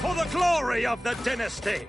For the glory of the dynasty!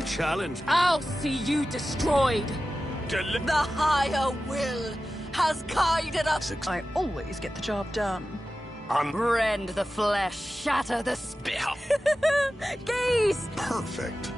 Don't challenge. I'll see you destroyed. The higher will has guided us. I always get the job done. Rend the flesh, shatter the spirit. Geese! Perfect.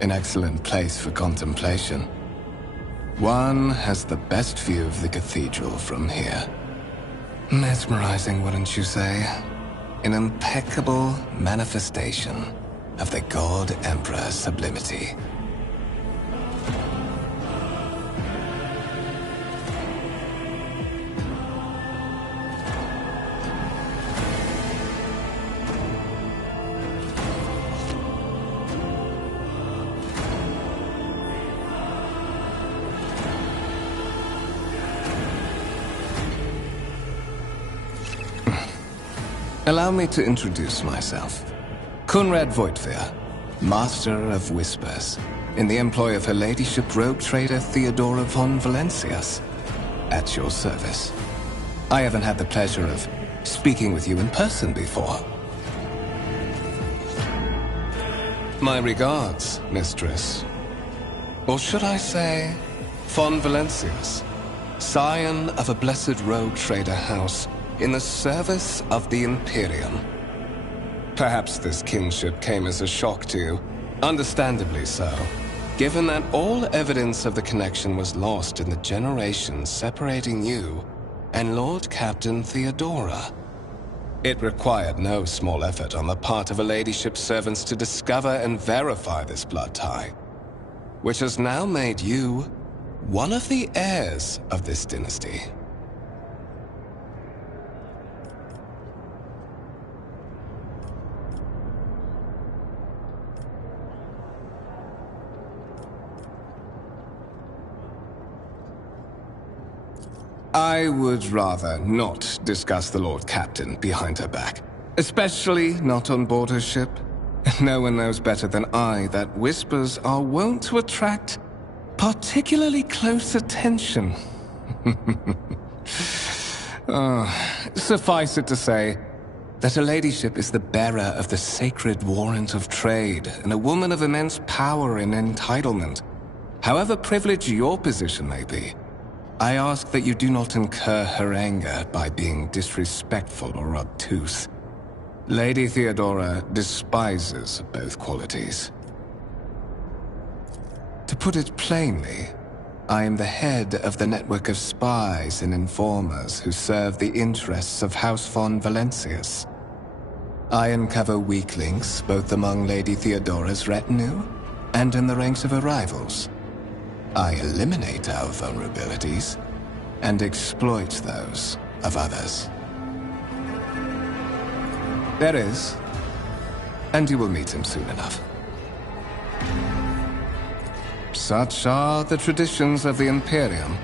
An excellent place for contemplation. One has the best view of the cathedral from here. Mesmerizing, wouldn't you say? An impeccable manifestation of the God Emperor's sublimity. Allow me to introduce myself. Conrad Voigtveer, Master of Whispers, in the employ of Her Ladyship Rogue Trader Theodora von Valencias. At your service. I haven't had the pleasure of speaking with you in person before. My regards, mistress. Or should I say, von Valencias, scion of a blessed rogue trader house in the service of the Imperium. Perhaps this kinship came as a shock to you, understandably so, given that all evidence of the connection was lost in the generations separating you and Lord Captain Theodora. It required no small effort on the part of Her Ladyship's servants to discover and verify this blood tie, which has now made you one of the heirs of this dynasty. I would rather not discuss the Lord Captain behind her back. Especially not on board her ship. No one knows better than I that whispers are wont to attract particularly close attention. Suffice it to say that Her Ladyship is the bearer of the sacred warrant of trade and a woman of immense power and entitlement. However privileged your position may be, I ask that you do not incur her anger by being disrespectful or obtuse. Lady Theodora despises both qualities. To put it plainly, I am the head of the network of spies and informers who serve the interests of House von Valencias. I uncover weak links both among Lady Theodora's retinue and in the ranks of her rivals. I eliminate our vulnerabilities and exploit those of others. There is, and you will meet him soon enough. Such are the traditions of the Imperium.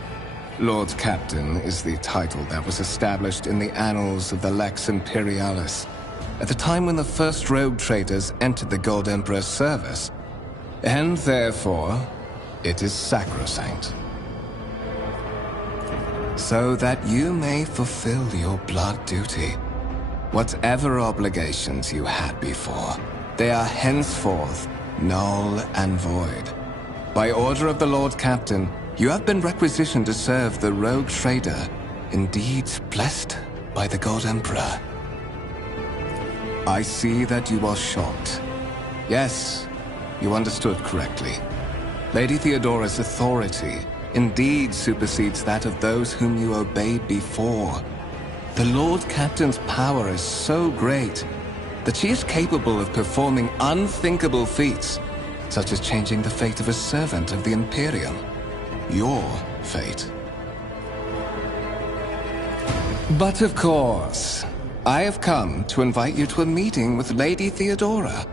Lord Captain is the title that was established in the annals of the Lex Imperialis at the time when the first rogue traders entered the God Emperor's service, and therefore it is sacrosanct. So that you may fulfill your blood duty. Whatever obligations you had before, they are henceforth null and void. By order of the Lord Captain, you have been requisitioned to serve the rogue trader, indeed blessed by the God Emperor. I see that you are shocked. Yes, you understood correctly. Lady Theodora's authority indeed supersedes that of those whom you obeyed before. The Lord Captain's power is so great that she is capable of performing unthinkable feats, such as changing the fate of a servant of the Imperium. Your fate. But of course, I have come to invite you to a meeting with Lady Theodora.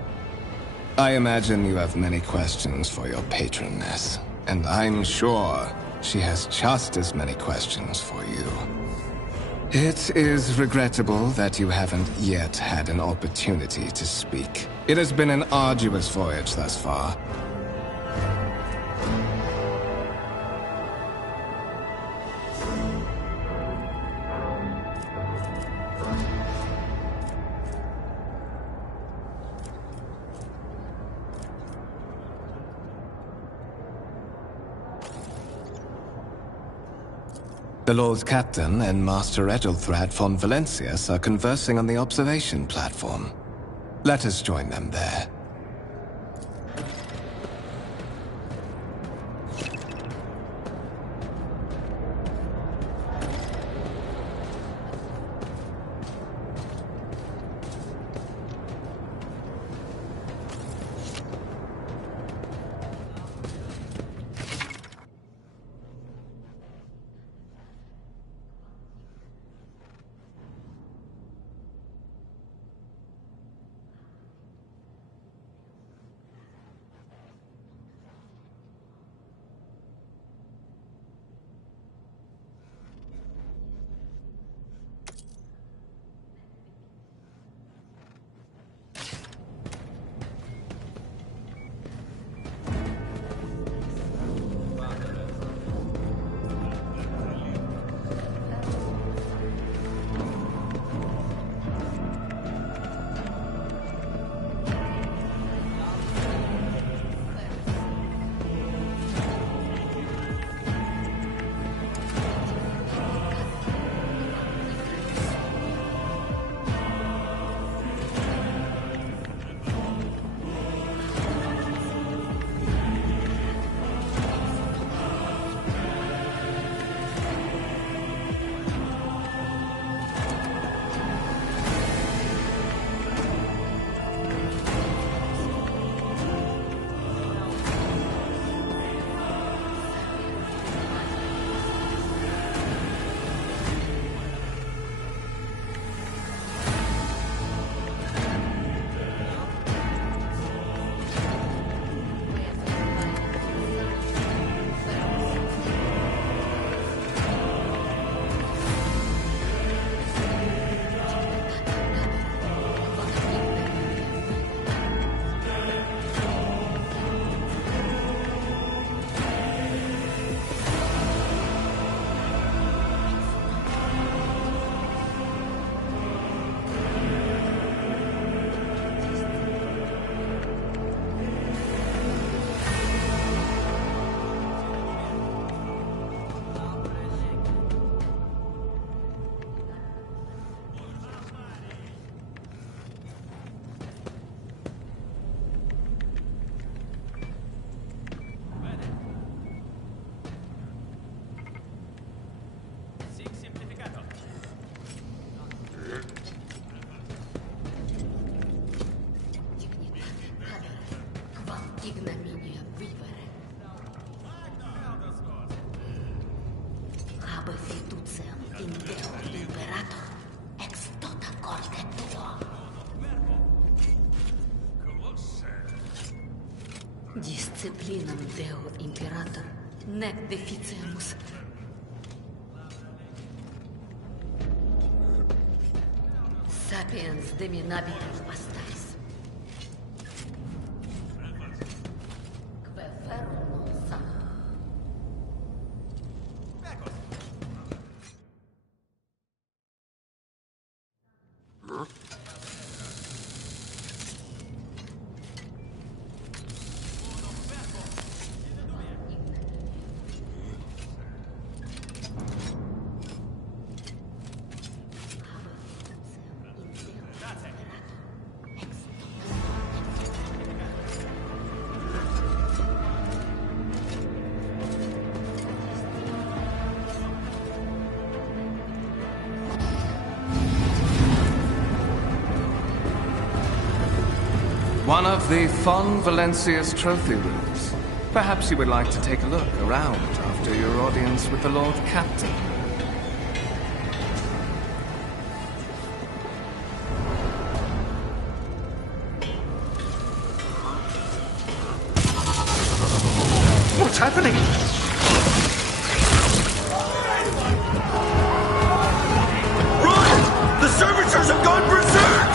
I imagine you have many questions for your patroness, and I'm sure she has just as many questions for you. It is regrettable that you haven't yet had an opportunity to speak. It has been an arduous voyage thus far. The Lord Captain and Master Edelthrad von Valencias are conversing on the observation platform. Let us join them there. Ignominia vivere. Haber fiduciam in Deo Imperator ex tota corte tuo. Disciplinam Deo Imperator nec deficiamus. Sapiens deminabitur astais. Que ferro non santo. One of the Fon Valencia's trophy rooms. Perhaps you would like to take a look around after your audience with the Lord Captain. What's happening? Run! The servitors have gone berserk!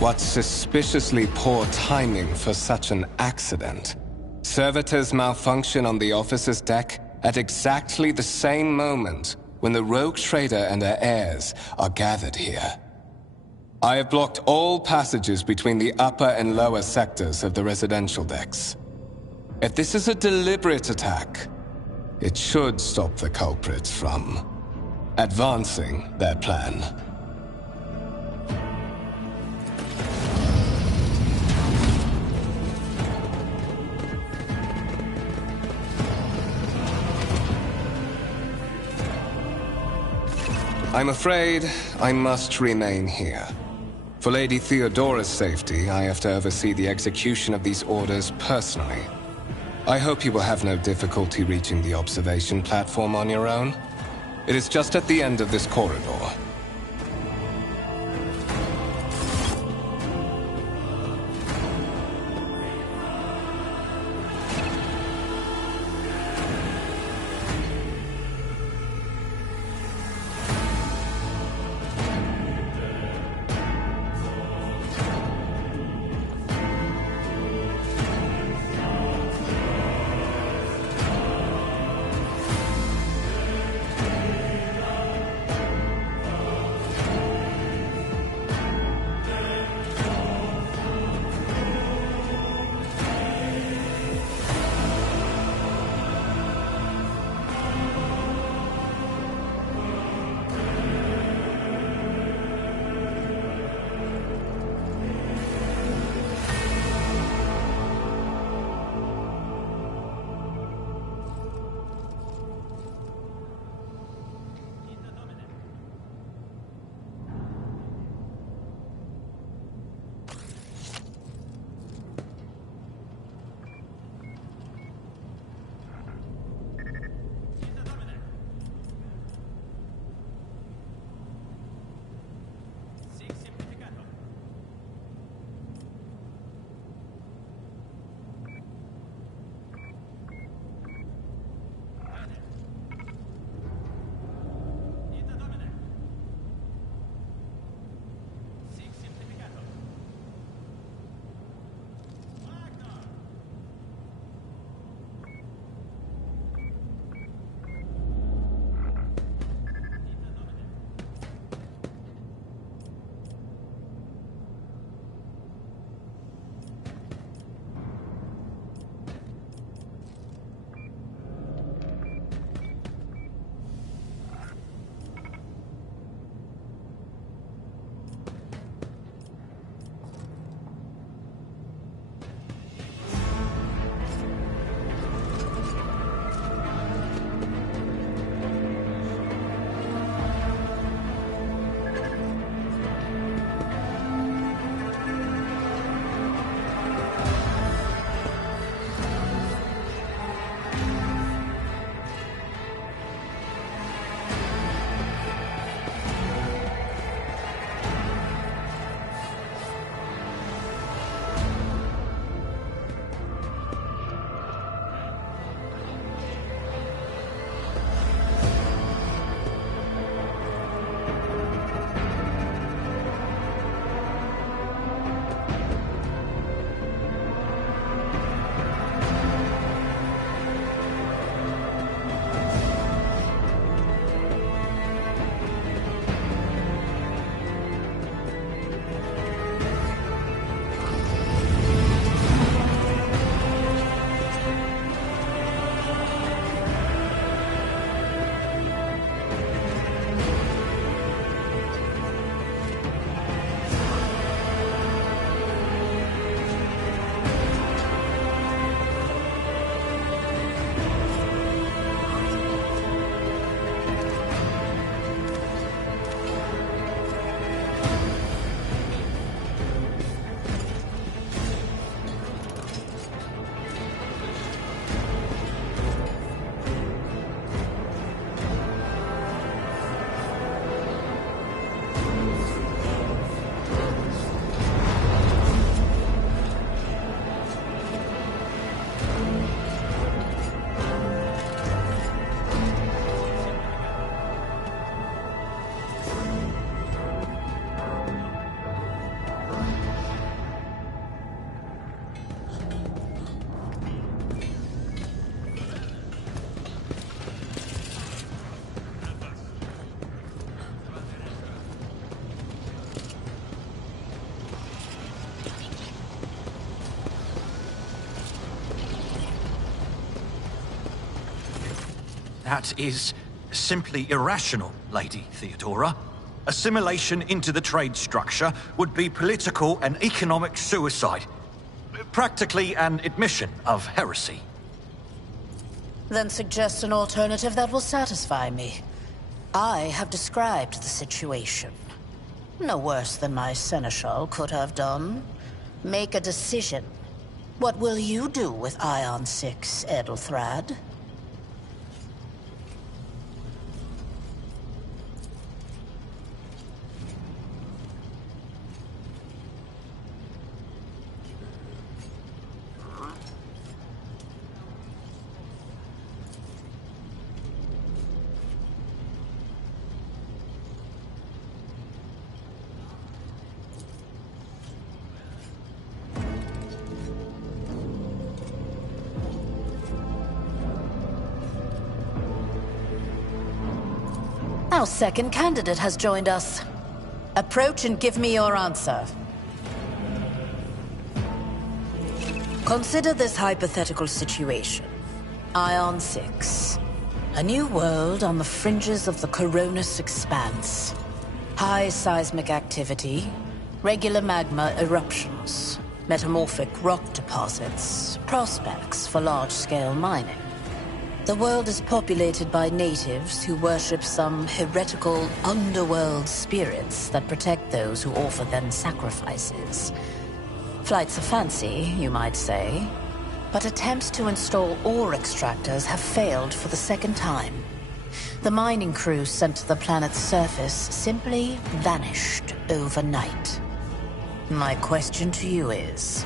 What suspiciously poor timing for such an accident. Servitors malfunction on the officer's deck at exactly the same moment when the rogue trader and her heirs are gathered here. I have blocked all passages between the upper and lower sectors of the residential decks. If this is a deliberate attack, it should stop the culprits from advancing their plan. I'm afraid I must remain here. For Lady Theodora's safety, I have to oversee the execution of these orders personally. I hope you will have no difficulty reaching the observation platform on your own. It is just at the end of this corridor. That is simply irrational, Lady Theodora. Assimilation into the trade structure would be political and economic suicide. Practically an admission of heresy. Then suggest an alternative that will satisfy me. I have described the situation. No worse than my seneschal could have done. Make a decision. What will you do with Ion 6, Edelthrad? Our second candidate has joined us. Approach and give me your answer. Consider this hypothetical situation. Ion 6. A new world on the fringes of the Coronis expanse. High seismic activity, regular magma eruptions, metamorphic rock deposits, prospects for large-scale mining. The world is populated by natives who worship some heretical underworld spirits that protect those who offer them sacrifices. Flights of fancy, you might say, but attempts to install ore extractors have failed for the second time. The mining crew sent to the planet's surface simply vanished overnight. My question to you is,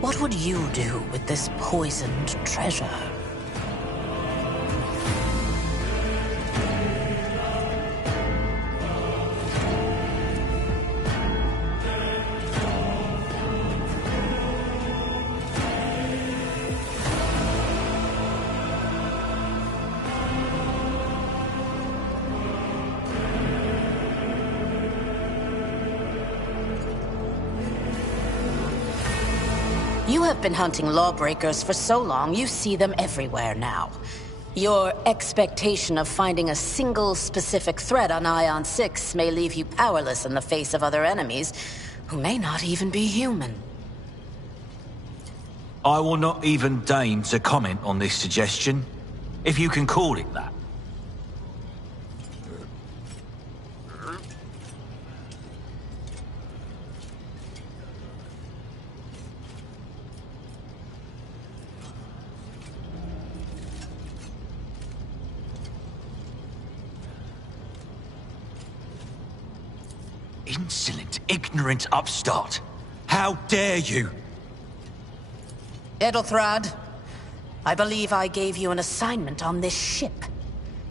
what would you do with this poisoned treasure? You have been hunting lawbreakers for so long, you see them everywhere now. Your expectation of finding a single specific threat on Ion 6 may leave you powerless in the face of other enemies who may not even be human. I will not even deign to comment on this suggestion, if you can call it that. Insolent, ignorant upstart. How dare you? Edelthrad, I believe I gave you an assignment on this ship.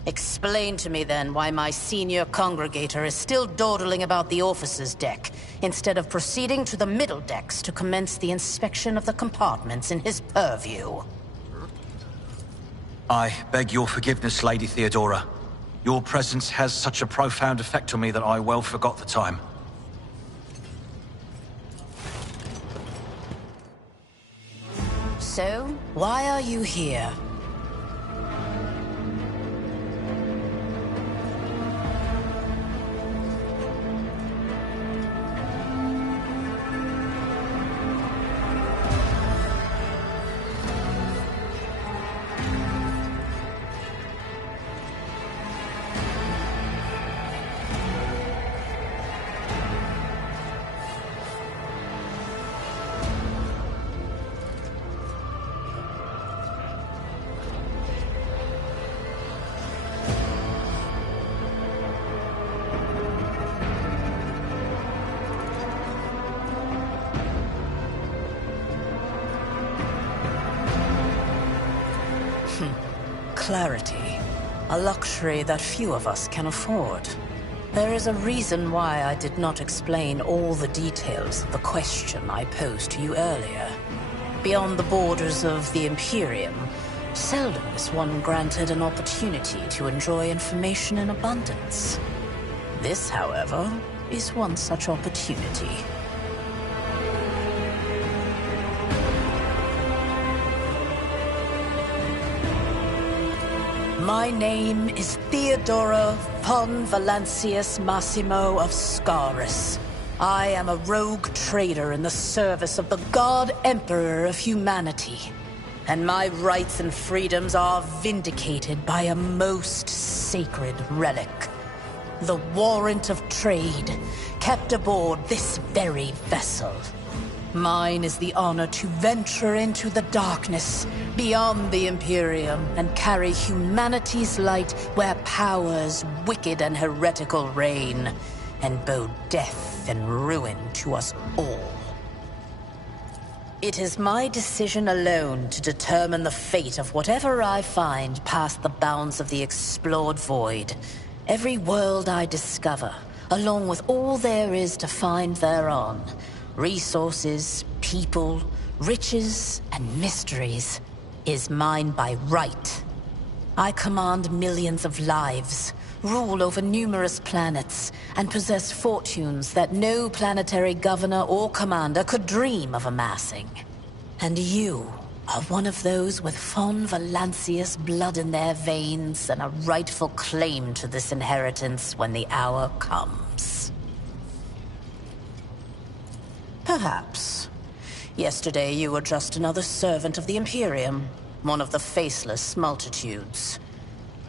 Explain to me then why my senior congregator is still dawdling about the officer's deck, instead of proceeding to the middle decks to commence the inspection of the compartments in his purview. I beg your forgiveness, Lady Theodora. Your presence has such a profound effect on me that I well forgot the time. So, why are you here? Clarity. A luxury that few of us can afford. There is a reason why I did not explain all the details of the question I posed to you earlier. Beyond the borders of the Imperium, seldom is one granted an opportunity to enjoy information in abundance. This, however, is one such opportunity. My name is Theodora von Valancius Massimo of Scaris. I am a rogue trader in the service of the God Emperor of humanity. And my rights and freedoms are vindicated by a most sacred relic. The warrant of trade, kept aboard this very vessel. Mine is the honor to venture into the darkness, beyond the Imperium, and carry humanity's light where powers wicked and heretical reign, and bow death and ruin to us all. It is my decision alone to determine the fate of whatever I find past the bounds of the explored void. Every world I discover, along with all there is to find thereon, resources, people, riches, and mysteries, is mine by right. I command millions of lives, rule over numerous planets, and possess fortunes that no planetary governor or commander could dream of amassing. And you are one of those with von Valancius blood in their veins and a rightful claim to this inheritance when the hour comes. Perhaps. Yesterday you were just another servant of the Imperium, one of the faceless multitudes.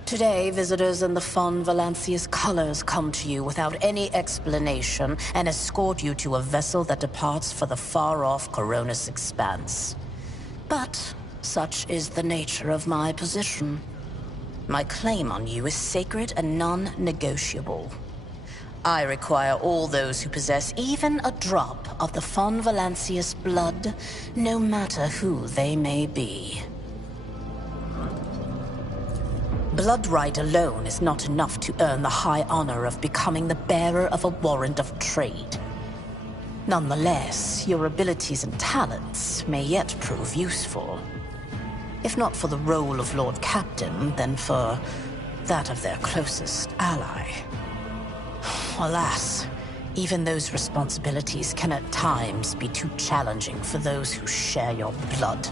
Today, visitors in the von Valancius colors come to you without any explanation and escort you to a vessel that departs for the far-off Coronis expanse. But such is the nature of my position. My claim on you is sacred and non-negotiable. I require all those who possess even a drop of the von Valancius blood, no matter who they may be. Blood right alone is not enough to earn the high honor of becoming the bearer of a warrant of trade. Nonetheless, your abilities and talents may yet prove useful. If not for the role of Lord Captain, then for that of their closest ally. Alas, even those responsibilities can at times be too challenging for those who share your blood.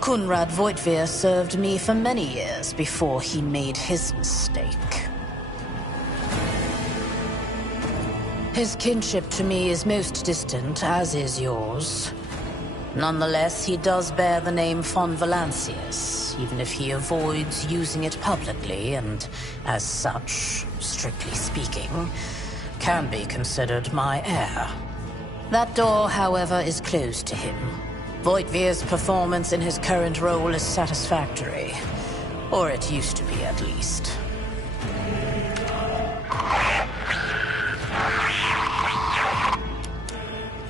Kunrad Voitvir served me for many years before he made his mistake. His kinship to me is most distant, as is yours. Nonetheless, he does bear the name von Valancius, even if he avoids using it publicly, and as such, strictly speaking, can be considered my heir. That door, however, is closed to him. Voitvir's performance in his current role is satisfactory. Or it used to be, at least.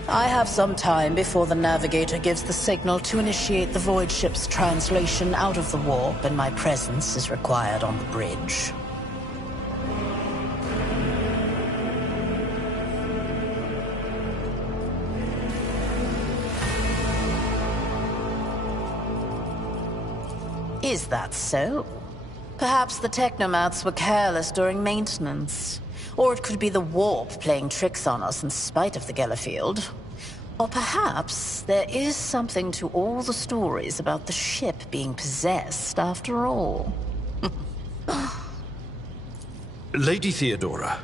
I have some time before the Navigator gives the signal to initiate the Void ship's translation out of the warp, and my presence is required on the bridge. Is that so? Perhaps the technomats were careless during maintenance. Or it could be the warp playing tricks on us in spite of the Gellerfield. Or perhaps there is something to all the stories about the ship being possessed after all. Lady Theodora,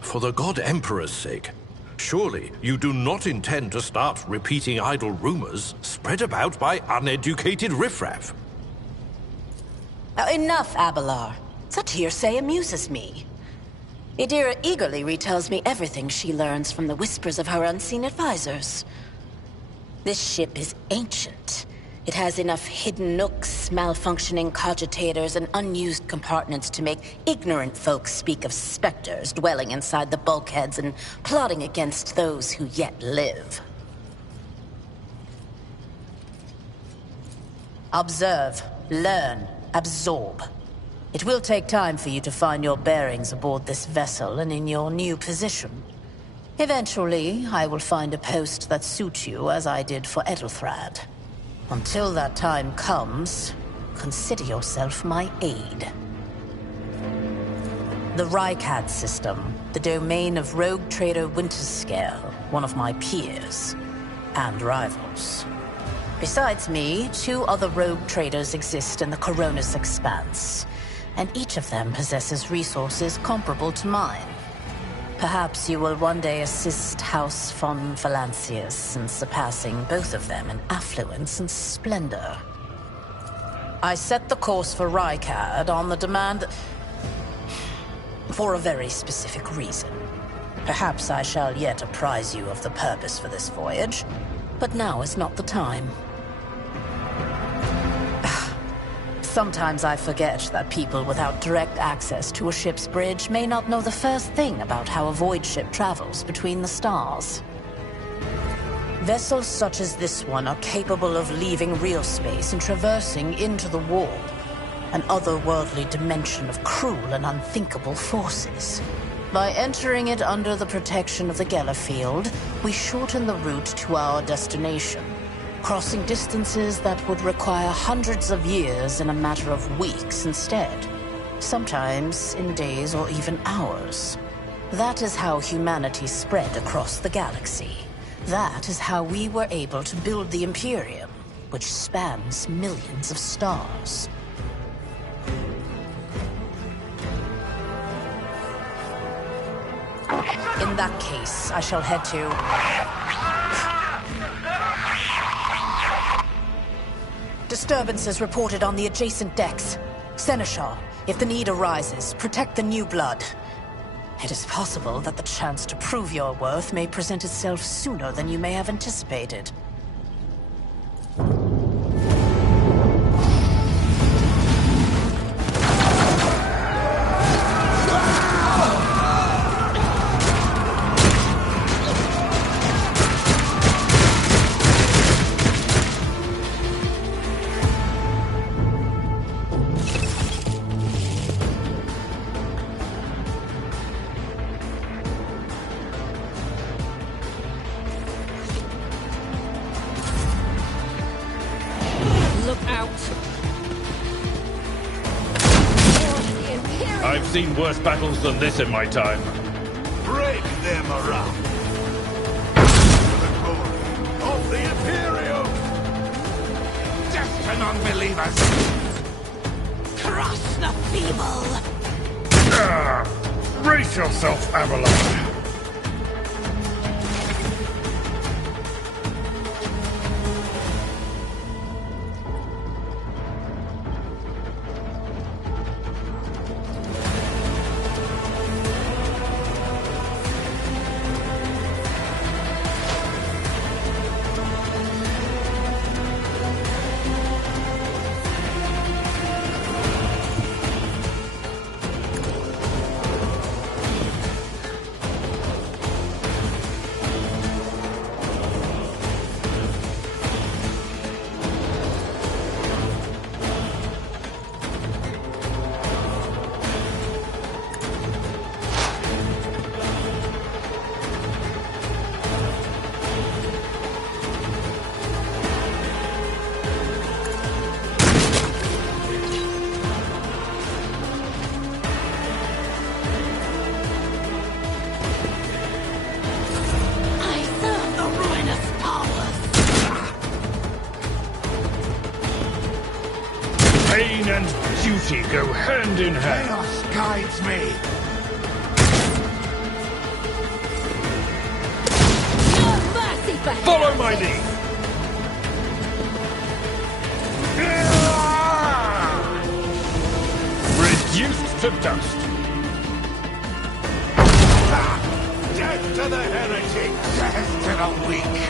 for the God Emperor's sake, surely you do not intend to start repeating idle rumors spread about by uneducated riffraff. Now, enough, Abelard. Such hearsay amuses me. Idira eagerly retells me everything she learns from the whispers of her unseen advisors. This ship is ancient. It has enough hidden nooks, malfunctioning cogitators, and unused compartments to make ignorant folks speak of specters dwelling inside the bulkheads and plotting against those who yet live. Observe, learn, absorb. It will take time for you to find your bearings aboard this vessel and in your new position. Eventually, I will find a post that suits you as I did for Edelthrad. Until that time comes, consider yourself my aide. The Rykad system, the domain of rogue trader Winterscale, one of my peers, and rivals. Besides me, 2 other rogue traders exist in the Coronis expanse, and each of them possesses resources comparable to mine. Perhaps you will one day assist House von Valancius in surpassing both of them in affluence and splendor. I set the course for Rykad on the demand for a very specific reason. Perhaps I shall yet apprise you of the purpose for this voyage, but now is not the time. Sometimes I forget that people without direct access to a ship's bridge may not know the first thing about how a void ship travels between the stars. Vessels such as this one are capable of leaving real space and traversing into the wall, an otherworldly dimension of cruel and unthinkable forces. By entering it under the protection of the Gellerfield, we shorten the route to our destination, crossing distances that would require hundreds of years in a matter of weeks instead, sometimes in days or even hours. That is how humanity spread across the galaxy. That is how we were able to build the Imperium, which spans millions of stars. In that case, I shall head to... Disturbances reported on the adjacent decks. Seneschal, if the need arises, protect the new blood. It is possible that the chance to prove your worth may present itself sooner than you may have anticipated. I've seen worse battles than this in my time. Break them around. For the glory of the Imperium! Death to non-believers! Crush the feeble! Brace yourself, Avalon. Pain and duty go hand in hand. Chaos guides me! No mercy for Follow my lead. Reduced to dust. Death to the heretic! Death to the weak!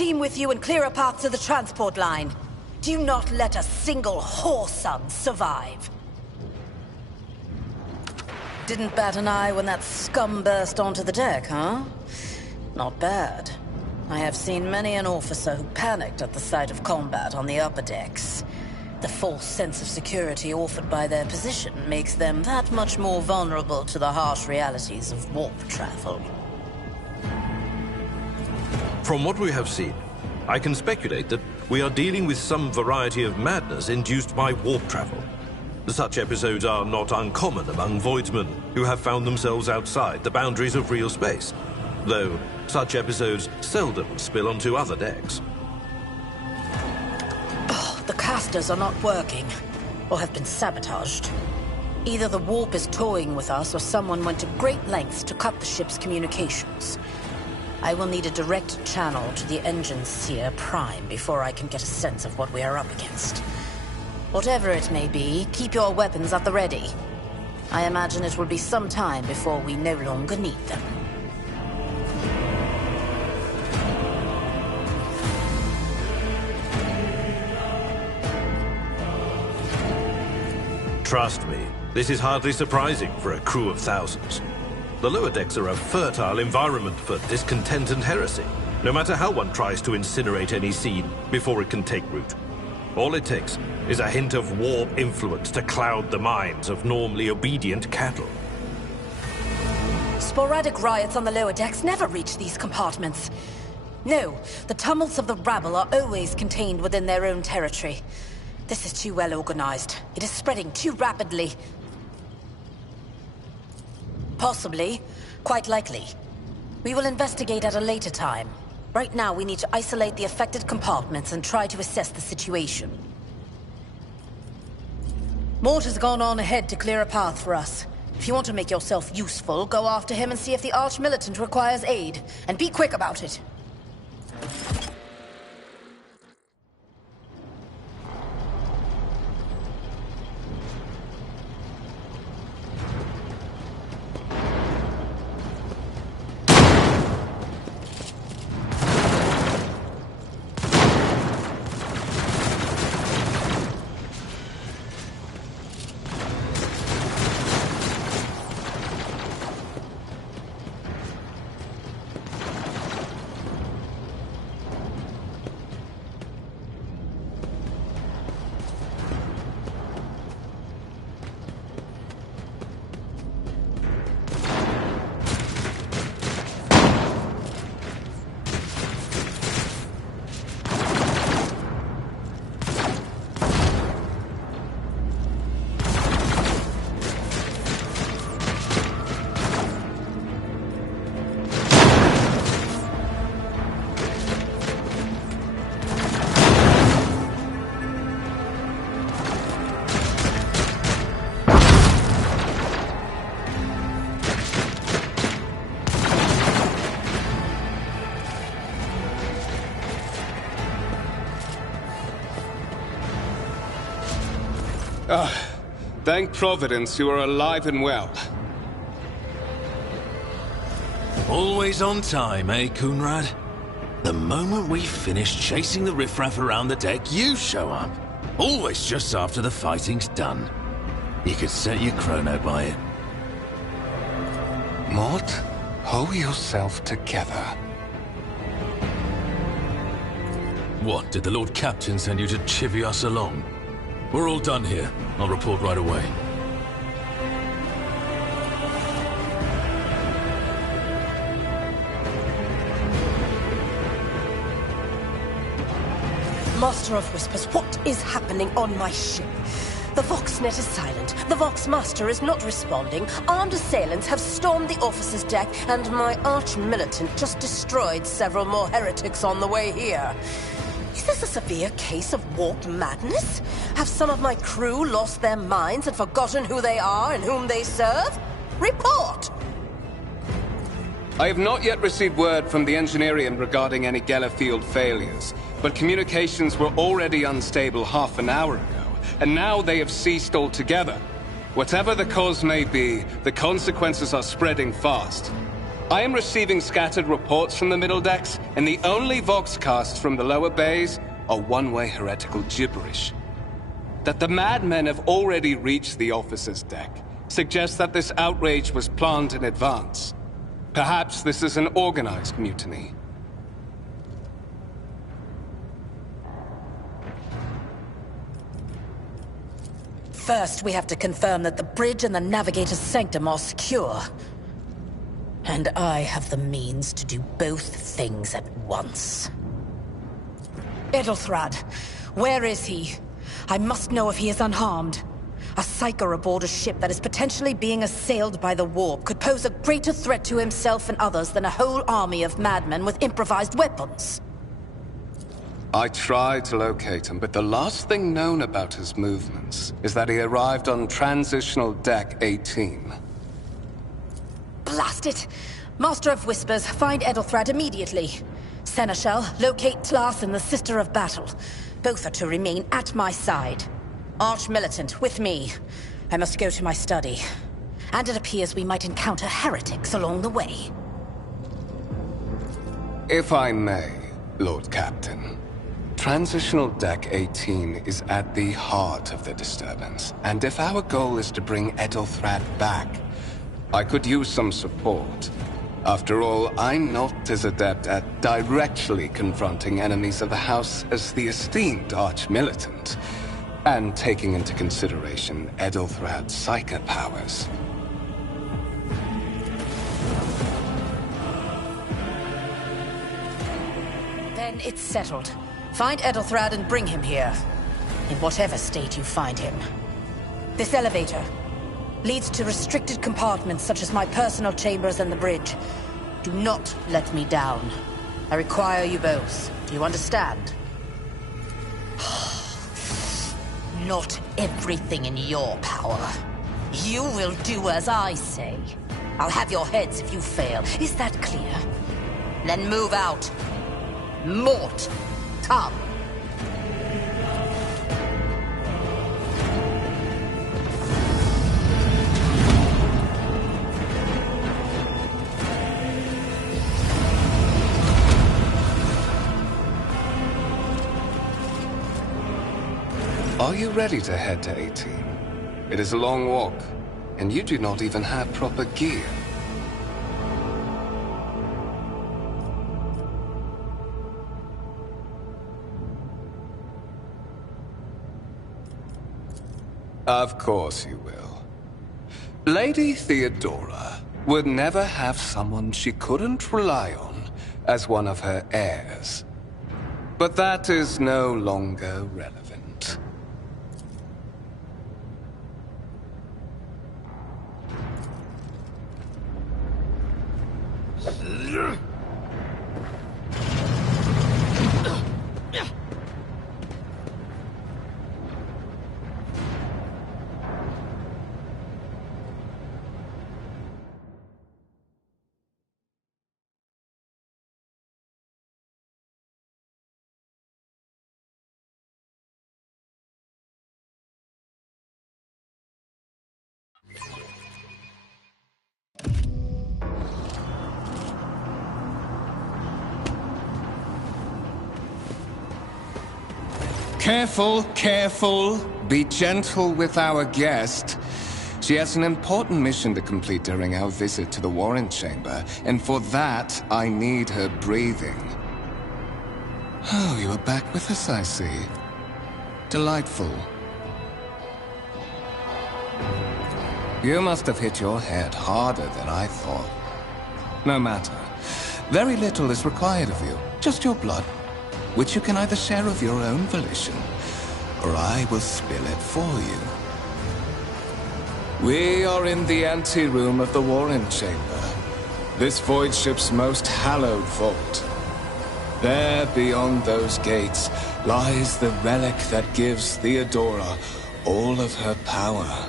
team with you and clear a path to the transport line. Do not let a single whoreson survive. Didn't bat an eye when that scum burst onto the deck, huh? Not bad. I have seen many an officer who panicked at the sight of combat on the upper decks. The false sense of security offered by their position makes them that much more vulnerable to the harsh realities of warp travel. From what we have seen, I can speculate that we are dealing with some variety of madness induced by warp travel. Such episodes are not uncommon among voidsmen who have found themselves outside the boundaries of real space, though such episodes seldom spill onto other decks. Oh, the casters are not working, or have been sabotaged. Either the warp is toying with us, or someone went to great lengths to cut the ship's communications. I will need a direct channel to the engine seer prime before I can get a sense of what we are up against. Whatever it may be, keep your weapons at the ready. I imagine it will be some time before we no longer need them. Trust me, this is hardly surprising for a crew of thousands. The lower decks are a fertile environment for discontent and heresy, no matter how one tries to incinerate any seed before it can take root. All it takes is a hint of warp influence to cloud the minds of normally obedient cattle. Sporadic riots on the lower decks never reach these compartments. No, the tumults of the rabble are always contained within their own territory. This is too well organized. It is spreading too rapidly. Possibly. Quite likely. We will investigate at a later time. Right now, we need to isolate the affected compartments and try to assess the situation. Mort has gone on ahead to clear a path for us. If you want to make yourself useful, go after him and see if the Arch-Militant requires aid. And be quick about it. Thank Providence you are alive and well. Always on time, eh, Coonrad? The moment we finish chasing the riffraff around the deck, you show up. Always just after the fighting's done. You could set your chrono by it. Mort, hold yourself together. What, did the Lord Captain send you to chivvy us along? We're all done here. I'll report right away. Master of Whispers, what is happening on my ship? The Voxnet is silent. The Voxmaster is not responding. Armed assailants have stormed the officer's deck, and my arch-militant just destroyed several more heretics on the way here. Is this a severe case of warp madness? Have some of my crew lost their minds and forgotten who they are and whom they serve? Report! I have not yet received word from the Engineering regarding any Gellerfield failures, but communications were already unstable half an hour ago, and now they have ceased altogether. Whatever the cause may be, the consequences are spreading fast. I am receiving scattered reports from the middle decks, and the only voxcasts from the lower bays are one-way heretical gibberish. That the madmen have already reached the officer's deck suggests that this outrage was planned in advance. Perhaps this is an organized mutiny. First, we have to confirm that the bridge and the navigator's sanctum are secure. And I have the means to do both things at once. Edelthrad, where is he? I must know if he is unharmed. A psyker aboard a ship that is potentially being assailed by the warp could pose a greater threat to himself and others than a whole army of madmen with improvised weapons. I tried to locate him, but the last thing known about his movements is that he arrived on Transitional Deck 18. Blast it! Master of Whispers, find Edelthrad immediately. Seneschal, locate Tlas and the Sister of Battle. Both are to remain at my side. Arch-Militant, with me. I must go to my study. And it appears we might encounter heretics along the way. If I may, Lord Captain. Transitional Deck 18 is at the heart of the disturbance, and if our goal is to bring Edelthrad back, I could use some support. After all, I'm not as adept at directly confronting enemies of the House as the esteemed Arch-Militant, and taking into consideration Edelthrad's psychic powers. Then it's settled. Find Edelthrad and bring him here. In whatever state you find him. This elevator leads to restricted compartments such as my personal chambers and the bridge. Do not let me down. I require you both. Do you understand? Not everything in your power. You will do as I say. I'll have your heads if you fail. Is that clear? Then move out. Mort, come. Are you ready to head to 18? It is a long walk, and you do not even have proper gear. Of course you will. Lady Theodora would never have someone she couldn't rely on as one of her heirs. But that is no longer relevant. Careful, careful. Be gentle with our guest. She has an important mission to complete during our visit to the Warren Chamber, and for that, I need her breathing. Oh, you are back with us, I see. Delightful. You must have hit your head harder than I thought. No matter. Very little is required of you. Just your blood, which you can either share of your own volition, or I will spill it for you. We are in the anteroom of the Warren Chamber, this void ship's most hallowed vault. There, beyond those gates, lies the relic that gives Theodora all of her power,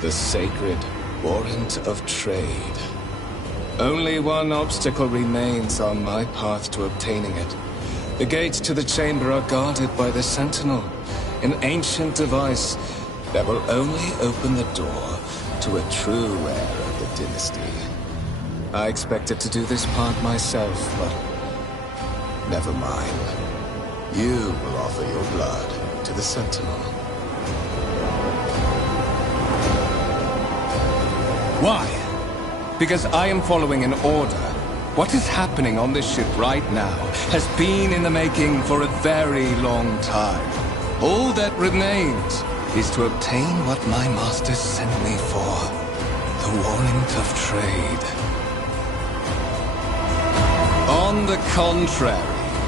the sacred Warrant of Trade. Only one obstacle remains on my path to obtaining it. The gates to the chamber are guarded by the Sentinel, an ancient device that will only open the door to a true heir of the dynasty. I expected to do this part myself, but never mind. You will offer your blood to the Sentinel. Why? Because I am following an order. What is happening on this ship right now has been in the making for a very long time. All that remains is to obtain what my masters sent me for. The warrant of trade. On the contrary,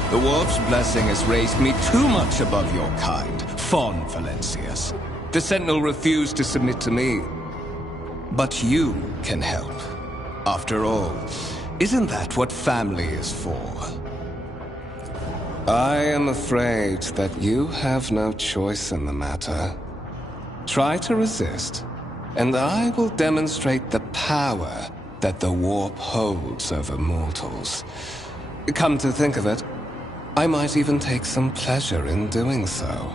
the Warp's blessing has raised me too much above your kind, Fon Valencius. The Sentinel refused to submit to me. But you can help. After all, isn't that what family is for? I am afraid that you have no choice in the matter. Try to resist, and I will demonstrate the power that the Warp holds over mortals. Come to think of it, I might even take some pleasure in doing so.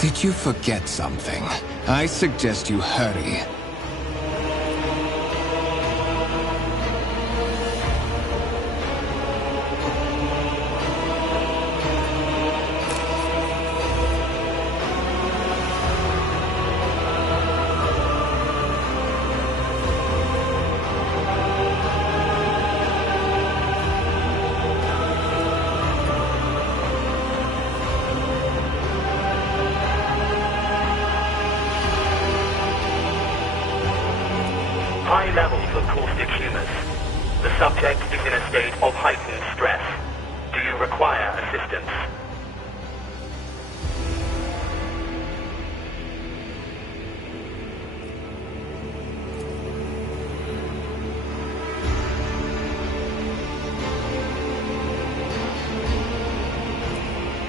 Did you forget something? I suggest you hurry. High levels of caustic humus. The subject is in a state of heightened stress. Do you require assistance?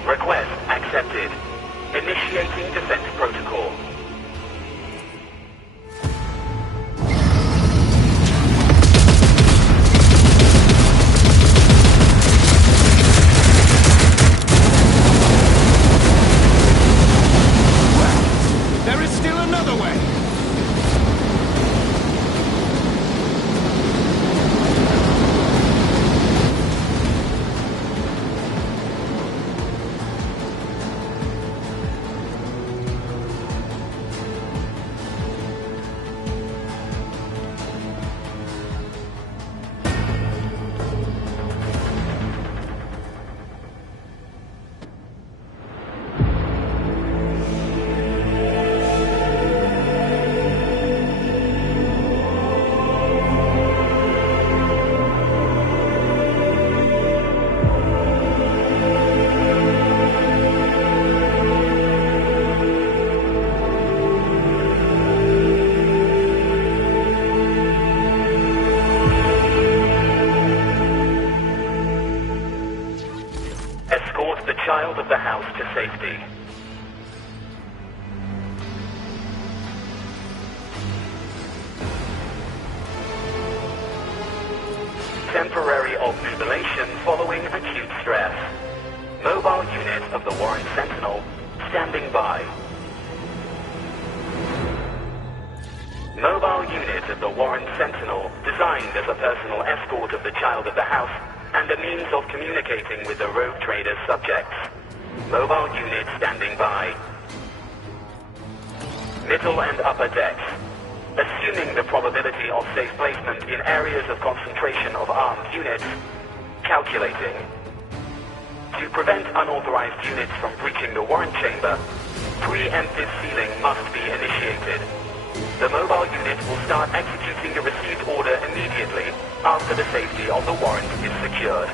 Request accepted. Initiating defense protocol. the house to safety. Temporary obnubilation following acute stress. Mobile unit of the Warren Sentinel standing by. Mobile unit of the Warren Sentinel, designed as a personal escort of the child of the house and a means of communicating with the rogue trader's subjects. Mobile unit standing by. Middle and upper decks. Assuming the probability of safe placement in areas of concentration of armed units. Calculating. To prevent unauthorized units from breaching the warrant chamber, preemptive sealing must be initiated. The mobile unit will start executing the received order immediately after the safety of the warrant is secured.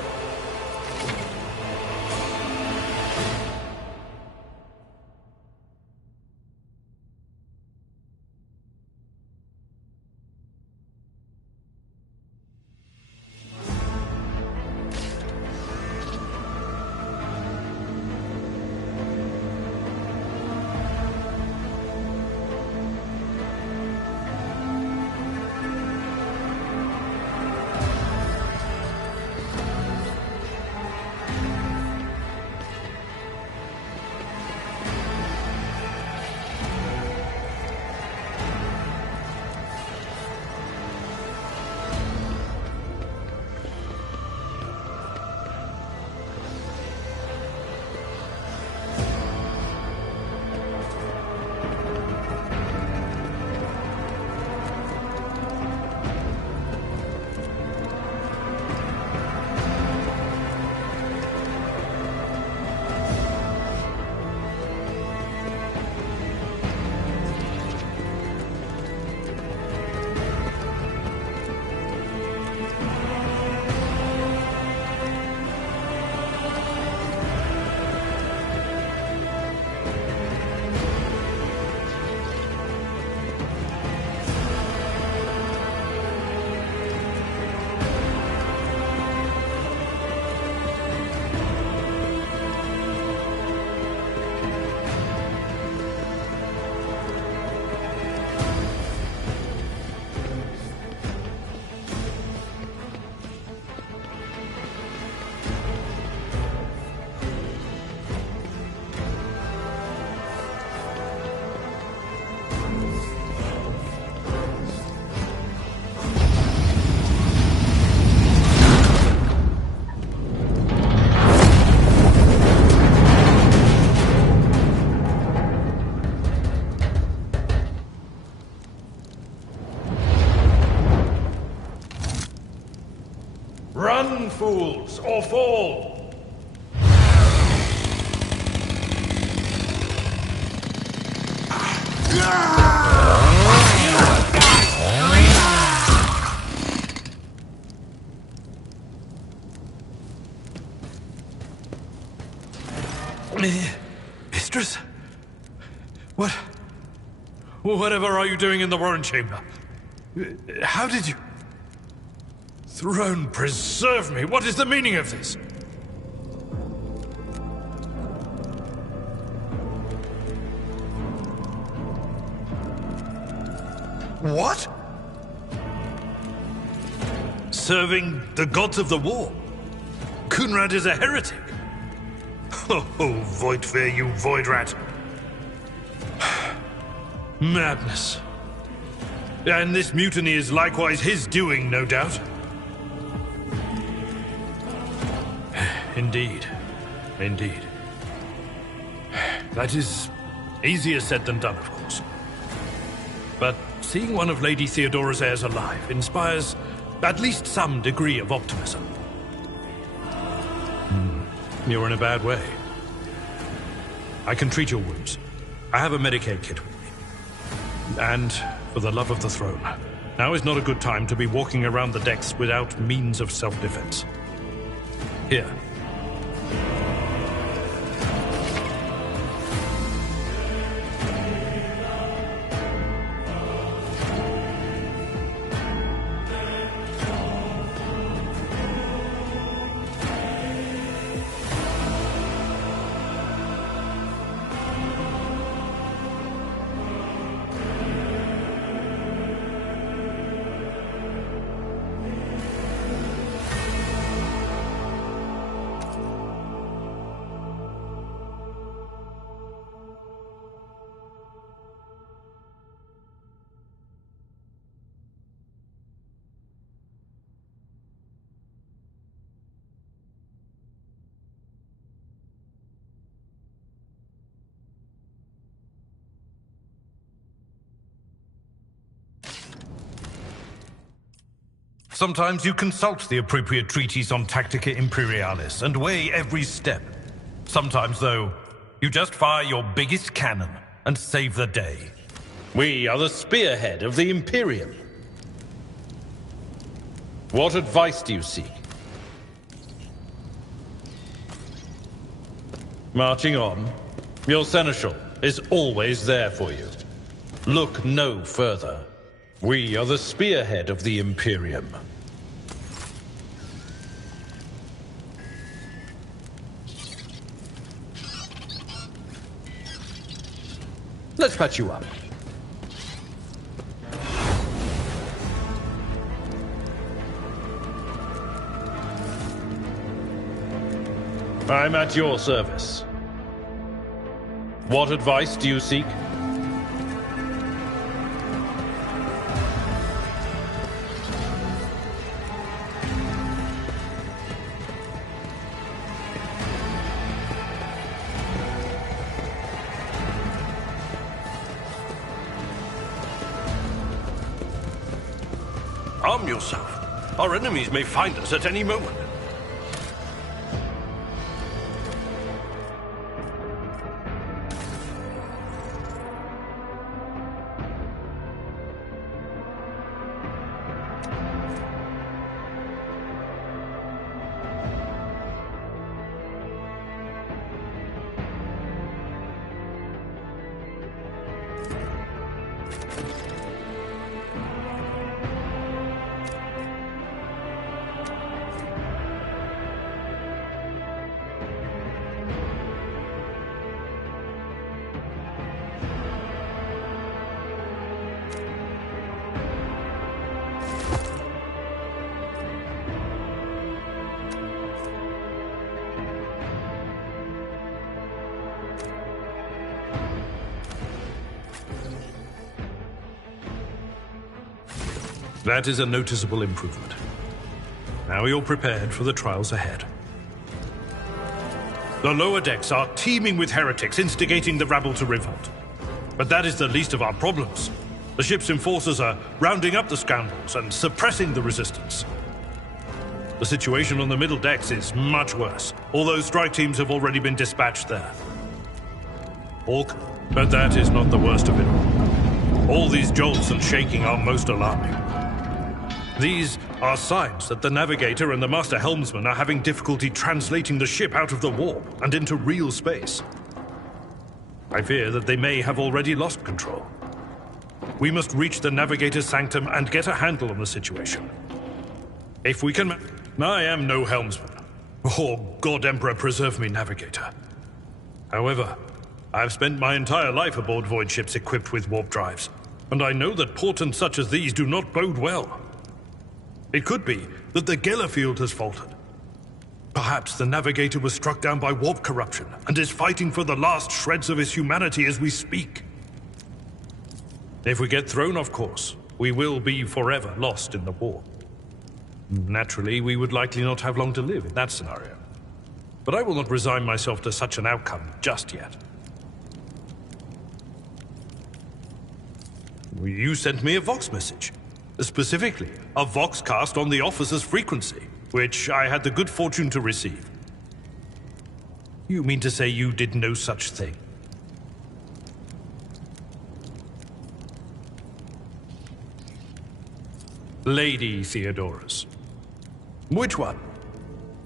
Run, fools, or fall! Mistress? What? Whatever are you doing in the Warren Chamber? How did you... Throne preserve me! What is the meaning of this? What? Serving the gods of the war? Kunrad is a heretic. Oh, Voidfear, you void rat. Madness. And this mutiny is likewise his doing, no doubt. Indeed. Indeed. That is easier said than done, of course. But seeing one of Lady Theodora's heirs alive inspires at least some degree of optimism. You're in a bad way. I can treat your wounds. I have a Medicaid kit with me. And, for the love of the throne, now is not a good time to be walking around the decks without means of self-defense. Here. Sometimes you consult the appropriate treatise on Tactica Imperialis and weigh every step. Sometimes, though, you just fire your biggest cannon and save the day. We are the spearhead of the Imperium. What advice do you seek? Marching on, your seneschal is always there for you. Look no further. We are the spearhead of the Imperium. Let's patch you up. I'm at your service. What advice do you seek? Arm yourself. Our enemies may find us at any moment. That is a noticeable improvement. Now you're prepared for the trials ahead. The lower decks are teeming with heretics instigating the rabble to revolt. But that is the least of our problems. The ship's enforcers are rounding up the scoundrels and suppressing the resistance. The situation on the middle decks is much worse, although strike teams have already been dispatched there. But that is not the worst of it all. All these jolts and shaking are most alarming. These are signs that the navigator and the master helmsman are having difficulty translating the ship out of the warp and into real space. I fear that they may have already lost control. We must reach the navigator's sanctum and get a handle on the situation. If we can... I am no helmsman. Oh, God Emperor preserve me, navigator. However, I have spent my entire life aboard void ships equipped with warp drives, and I know that portents such as these do not bode well. It could be that the Gellerfield has faltered. Perhaps the navigator was struck down by warp corruption and is fighting for the last shreds of his humanity as we speak. If we get thrown off course, we will be forever lost in the warp. Naturally, we would likely not have long to live in that scenario. But I will not resign myself to such an outcome just yet. You sent me a Vox message. Specifically, a Vox cast on the officer's frequency, which I had the good fortune to receive. You mean to say you did no such thing? Lady Theodorus. Which one?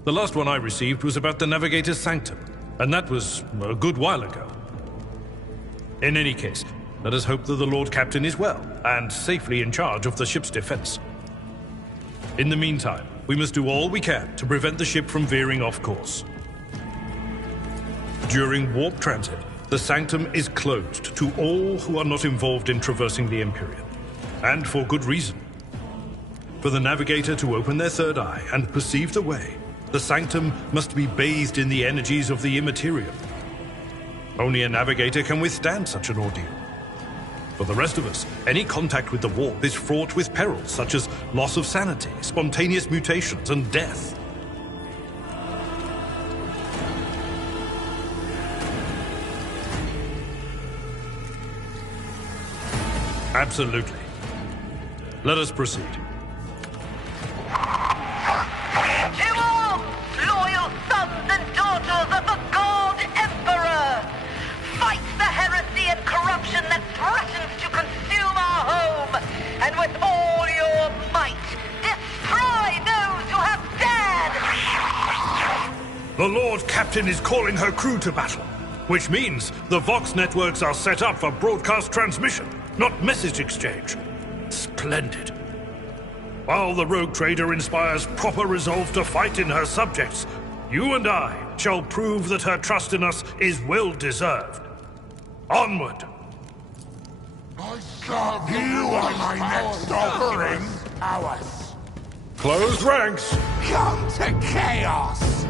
The last one I received was about the Navigator's Sanctum, and that was a good while ago. In any case, let us hope that the Lord Captain is well, and safely in charge of the ship's defense. In the meantime, we must do all we can to prevent the ship from veering off course. During warp transit, the Sanctum is closed to all who are not involved in traversing the Imperium, and for good reason. For the Navigator to open their third eye and perceive the way, the Sanctum must be bathed in the energies of the Immaterium. Only a Navigator can withstand such an ordeal. For the rest of us, any contact with the warp is fraught with perils such as loss of sanity, spontaneous mutations, and death. Absolutely. Let us proceed. The Lord Captain is calling her crew to battle, which means the Vox networks are set up for broadcast transmission, not message exchange. Splendid. While the rogue trader inspires proper resolve to fight in her subjects, you and I shall prove that her trust in us is well deserved. Onward! You are my next offering, ours. Close ranks! Come to chaos!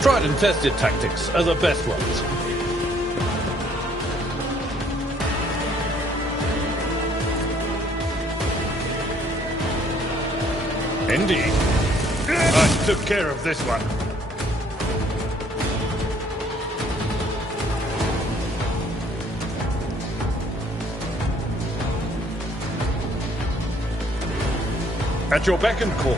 Tried and tested tactics are the best ones. Indeed. I took care of this one. At your beck and call.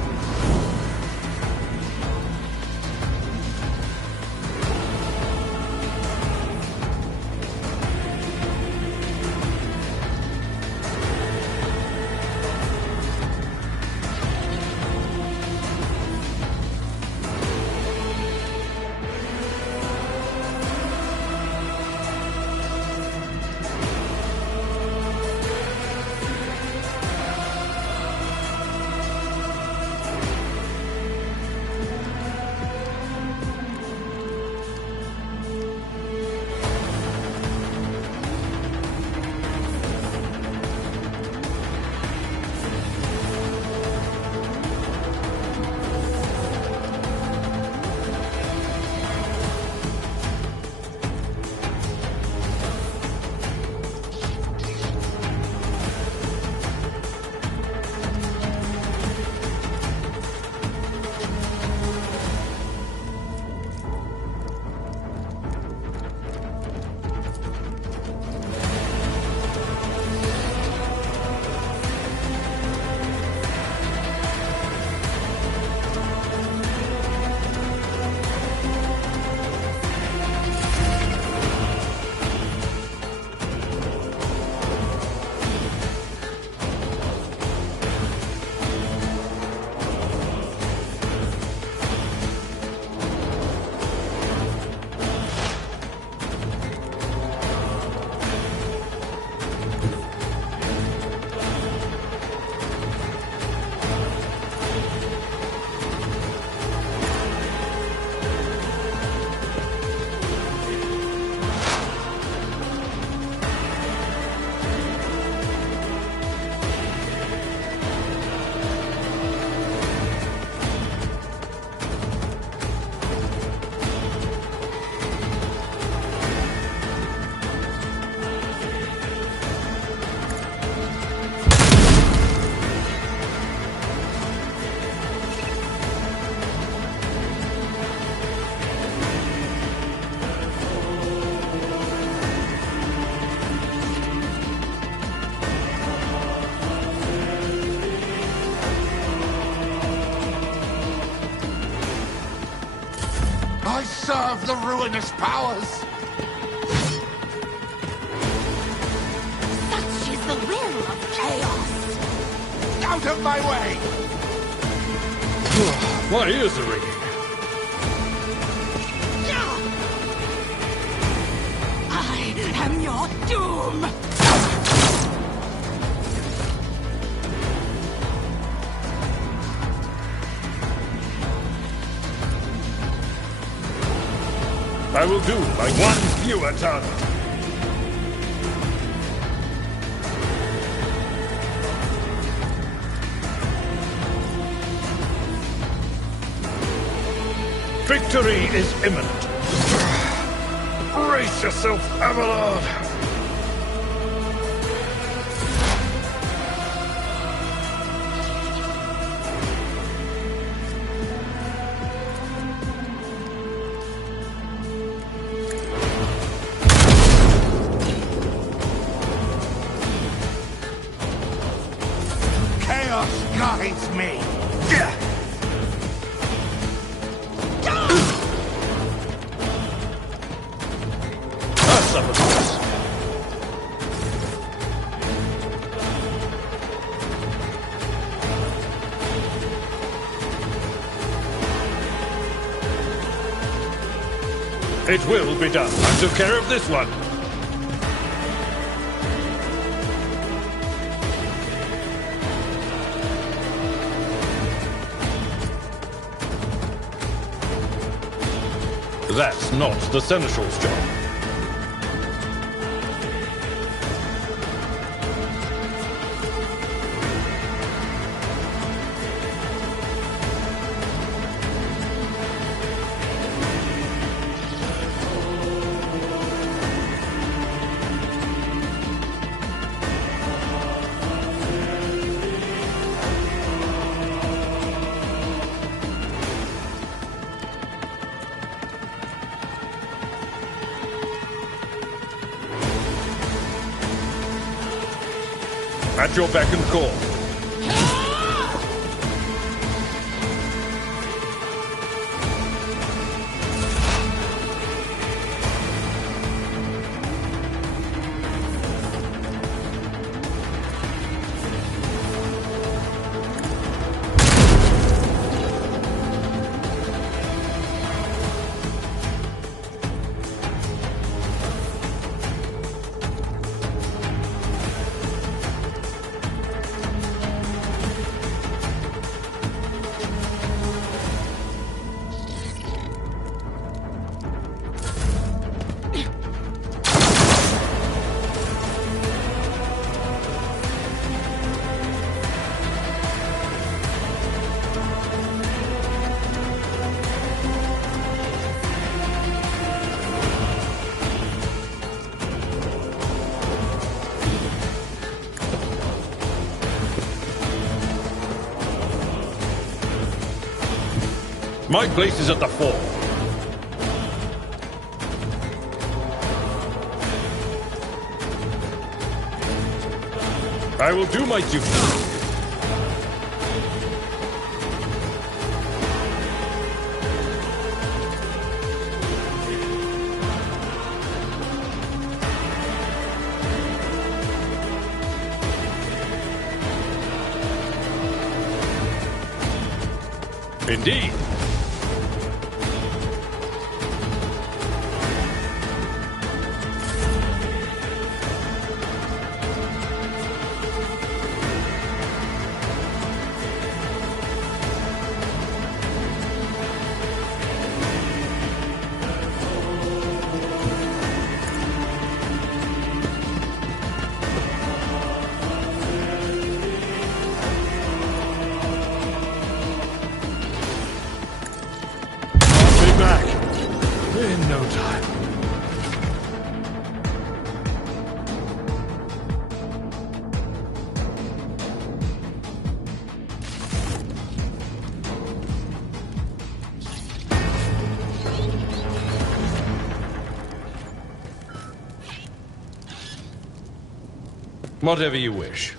of the ruinous powers! Such is the will of chaos! Out of my way! My ears are ringing. I am your doom! I will do like One fewer target. Victory is imminent. Brace yourself, Abelard. Chaos guides me! It will be done. I took care of this one. That's not the Seneschal's job. At your beck and call. My place is at the fore. I will do my duty. Indeed. In no time. Whatever you wish.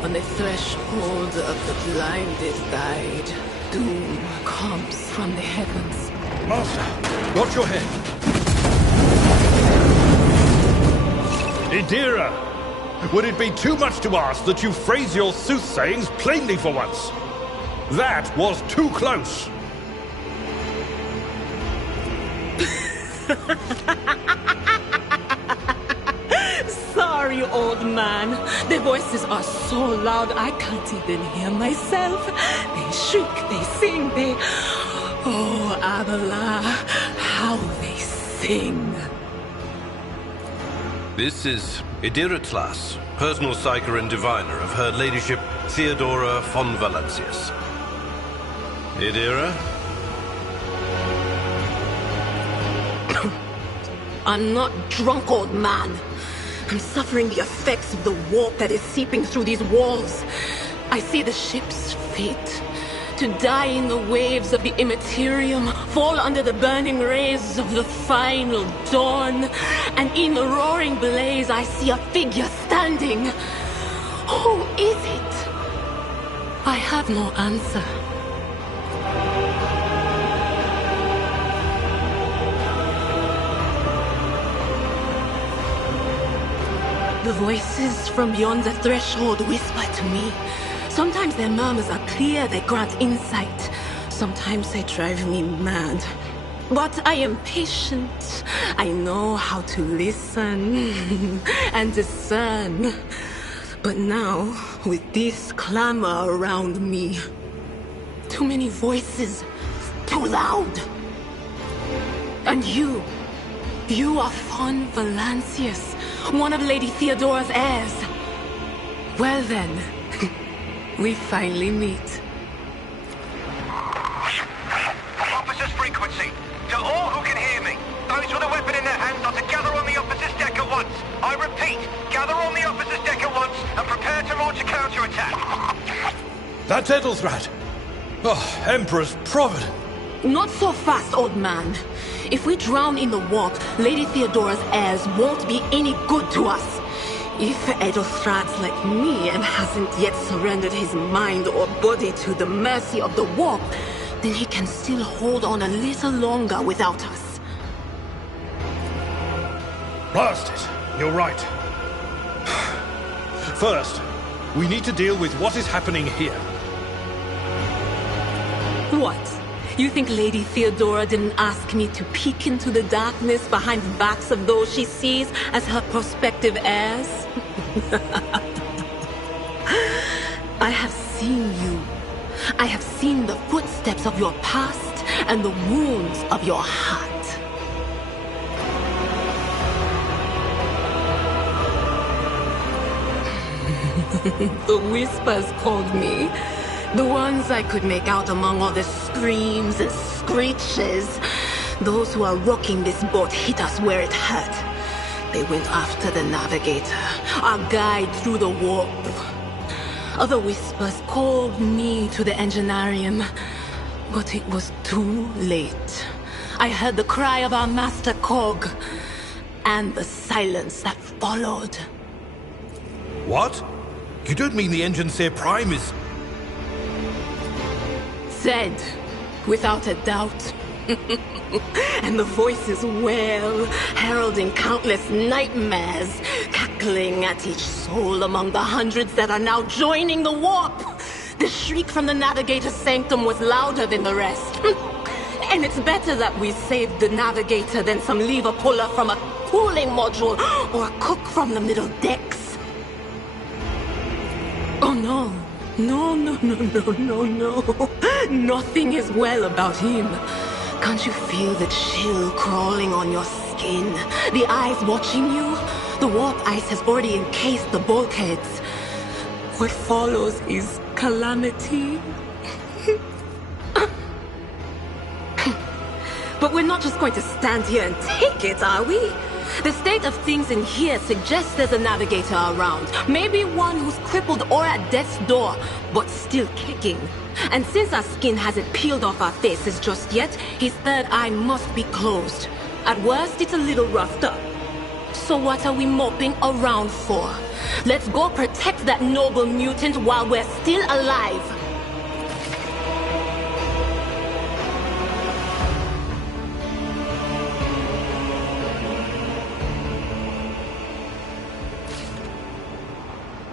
On the threshold of the blinded guide, doom comes from the heavens. Master, watch your head. Idira, would it be too much to ask that you phrase your soothsayings plainly for once? That was too close. Sorry, old man. The voices are so loud I can't even hear myself. They shriek, they sing, they... Oh, Abala, how they sing. This is Idira Tlas, personal psyker and diviner of Her Ladyship Theodora von Valancius. Idira? I'm not drunk, old man. I'm suffering the effects of the warp that is seeping through these walls. I see the ship's fate. To die in the waves of the immaterium, fall under the burning rays of the final dawn. And in the roaring blaze, I see a figure standing. Who is it? I have no answer. The voices from beyond the threshold whisper to me. Sometimes their murmurs are clear, they grant insight. Sometimes they drive me mad. But I am patient. I know how to listen and discern. But now, with this clamor around me, too many voices, too loud. And you are von Valancius, one of Lady Theodora's heirs. Well then, we finally meet. Officers frequency. To all who can hear me, those with a weapon in their hands are to gather on the officers' deck at once. I repeat, gather on the officers' deck at once and prepare to launch a counterattack. That's Ethelthrat. Oh, Emperor's Providence. Not so fast, old man. If we drown in the warp, Lady Theodora's heirs won't be any good to us. If Ethelthrat's like me and hasn't yet surrendered his mind or body to the mercy of the warp, then he can still hold on a little longer without us. Blast it. You're right. First, we need to deal with what is happening here. What? You think Lady Theodora didn't ask me to peek into the darkness behind the backs of those she sees as her prospective heirs? I have seen you. I have seen the footsteps of your past and the wounds of your heart. The whispers called me. The ones I could make out among all the screams and screeches. Those who are rocking this boat hit us where it hurt. They went after the navigator, our guide through the warp. Other whispers called me to the enginarium, but it was too late. I heard the cry of our master Cog, and the silence that followed. What? You don't mean the Enginseer Prime is... Said, without a doubt. And the voices wail, heralding countless nightmares, cackling at each soul among the hundreds that are now joining the warp. The shriek from the navigator's sanctum was louder than the rest. And it's better that we saved the navigator than some lever puller from a cooling module or a cook from the middle decks. Oh no. No. Nothing is well about him. Can't you feel the chill crawling on your skin? The eyes watching you? The warp ice has already encased the bulkheads. What follows is calamity. But we're not just going to stand here and take it, are we? The state of things in here suggests there's a navigator around. Maybe one who's crippled or at death's door, but still kicking. And since our skin hasn't peeled off our faces just yet, his third eye must be closed. At worst, it's a little roughed up. So what are we moping around for? Let's go protect that noble mutant while we're still alive.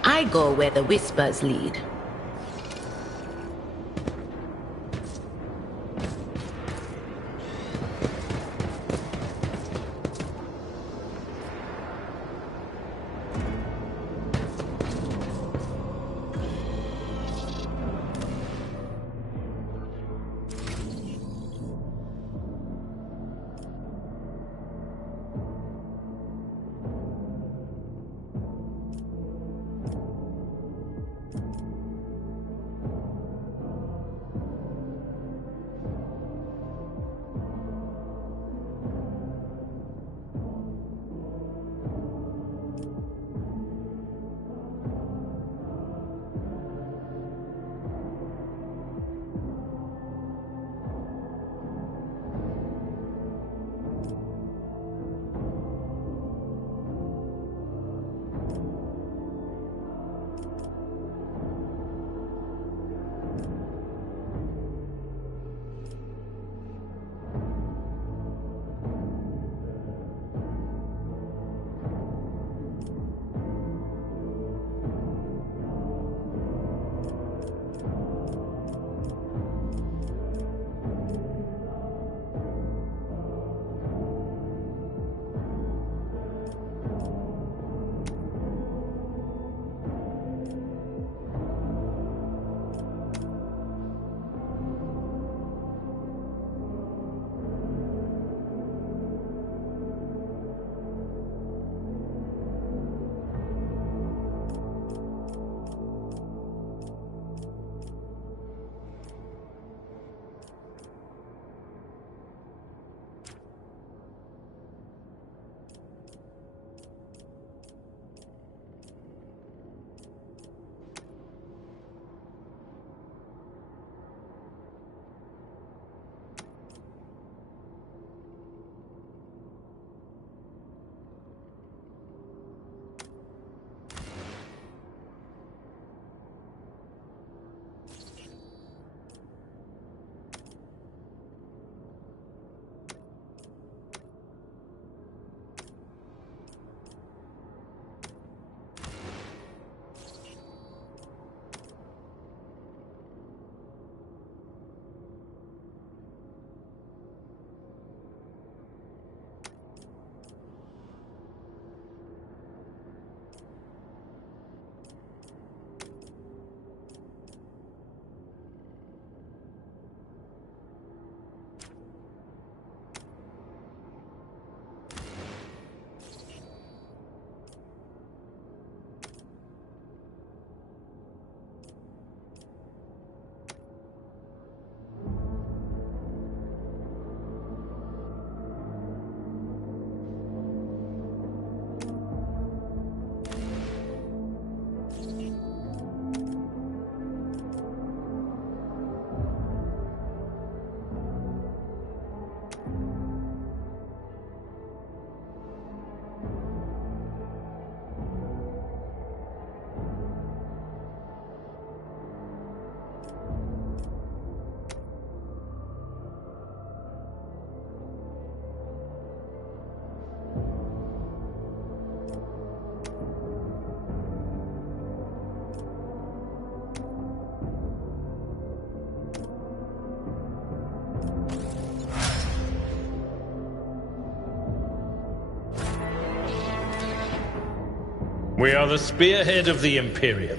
I go where the whispers lead. We are the spearhead of the Imperium.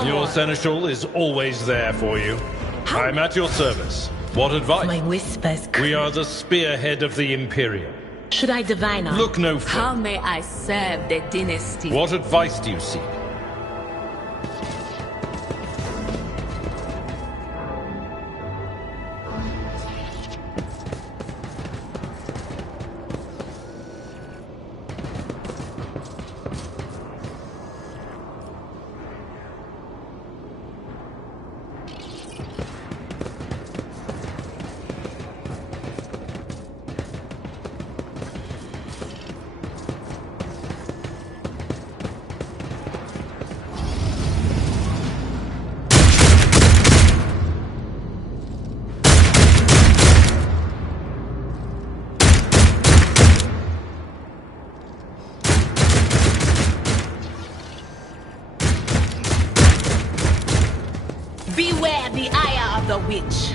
No Your more. seneschal is always there for you. I'm at your service. What advice? My whispers. We are the spearhead of the Imperium. Should I divine on? Look no further. How may I serve the dynasty? What advice do you seek? Beware the ire of the witch.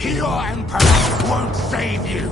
Your emperor won't save you.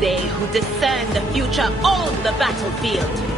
They who discern the future own the battlefield.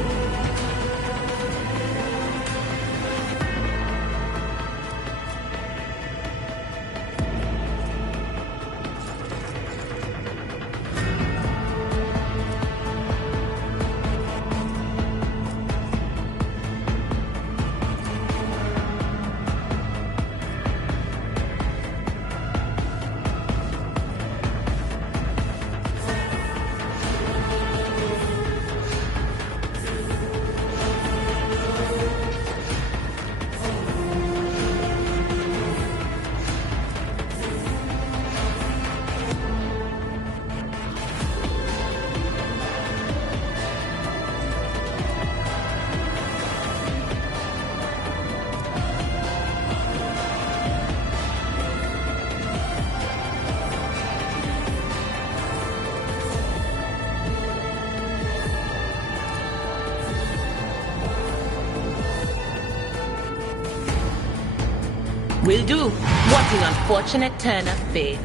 Will do. What an unfortunate turn of fate.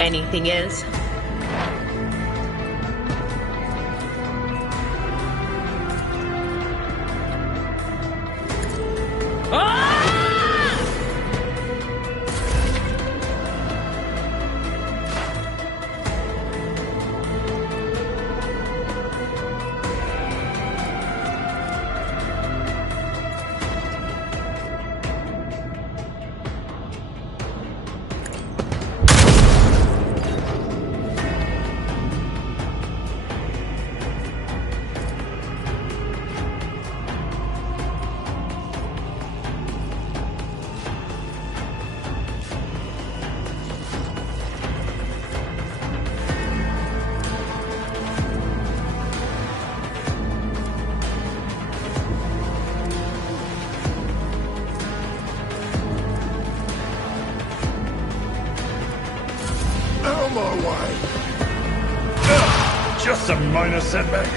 Anything else? my way. Just a minor setback.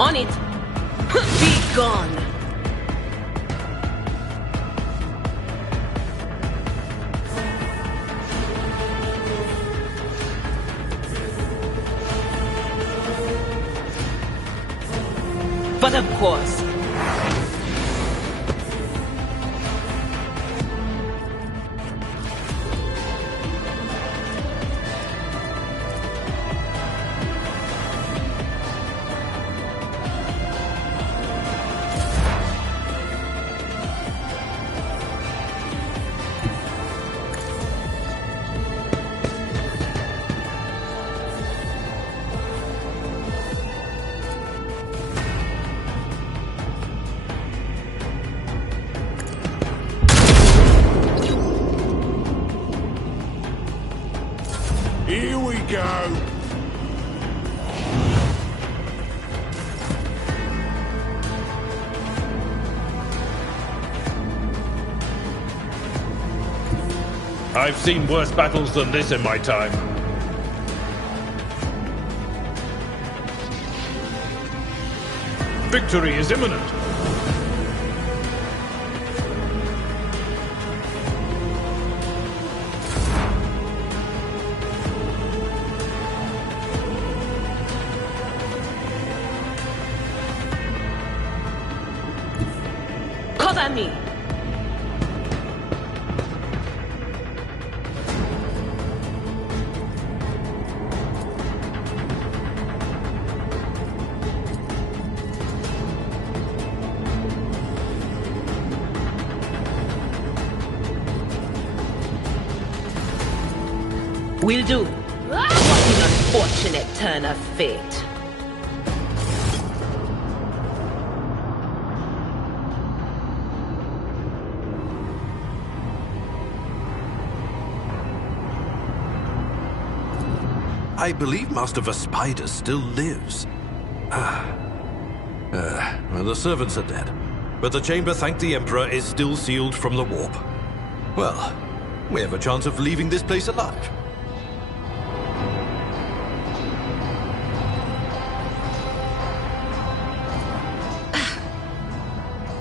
On it! Be gone! But of course. Here we go. I've seen worse battles than this in my time. Victory is imminent. Cover me! Will do. What an unfortunate turn of fate. I believe Master Vespider still lives. Well, the servants are dead, but the chamber, thank the Emperor, is still sealed from the warp. Well, we have a chance of leaving this place alive.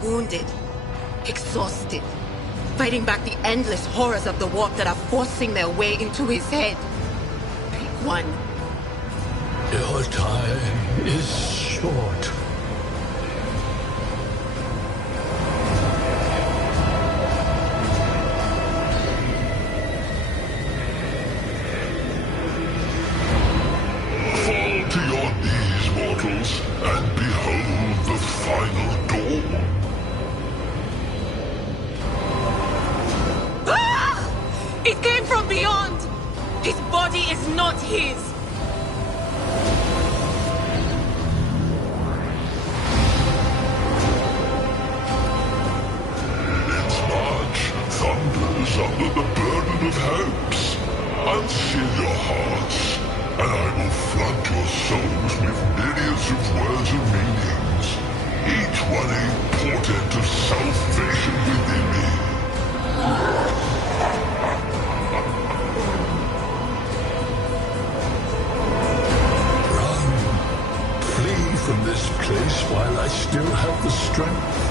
Wounded, exhausted, fighting back the endless horrors of the warp that are forcing their way into his head. Pick one. Your time is short. Fall to your knees, mortals, and behold the final dawn. Ah! It came from beyond! His body is not his! Its march thunders under the burden of hopes. Unseal your hearts, and I will flood your souls with myriads of words and meanings, each one a portent of salvation within me. Run. Flee from this place while I still have the strength.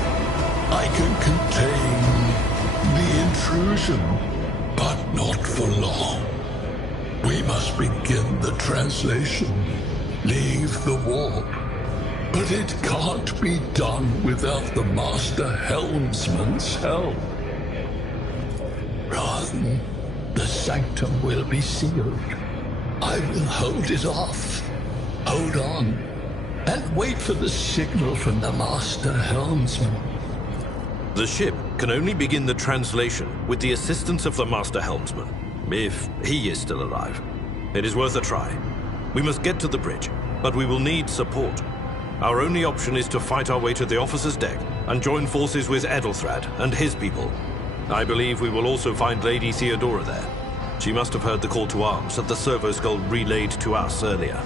I can contain the intrusion, but not for long. We must begin the translation. Leave the warp. But it can't be done without the Master Helmsman's help. Run. The sanctum will be sealed. I will hold it off. Hold on. And wait for the signal from the Master Helmsman. The ship can only begin the translation with the assistance of the Master Helmsman, if he is still alive. It is worth a try. We must get to the bridge, but we will need support. Our only option is to fight our way to the officer's deck and join forces with Edelthrad and his people. I believe we will also find Lady Theodora there. She must have heard the call to arms that the servo skull relayed to us earlier.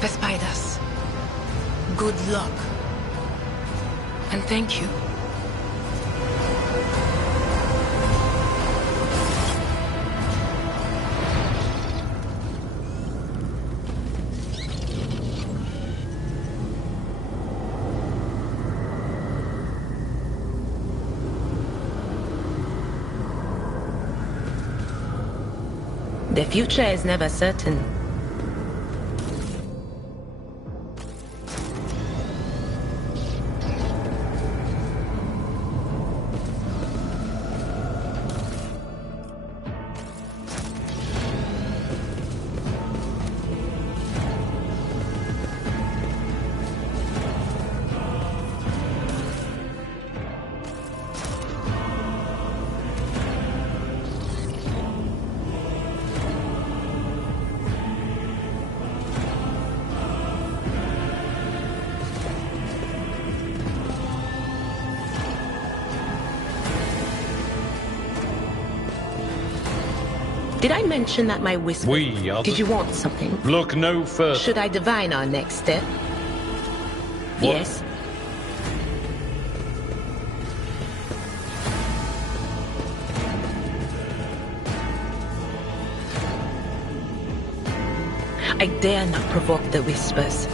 Vespidas, good luck. And thank you. The future is never certain. Did I mention that my whisper... Did you want something? Look no further. Should I divine our next step? What? Yes. I dare not provoke the whispers.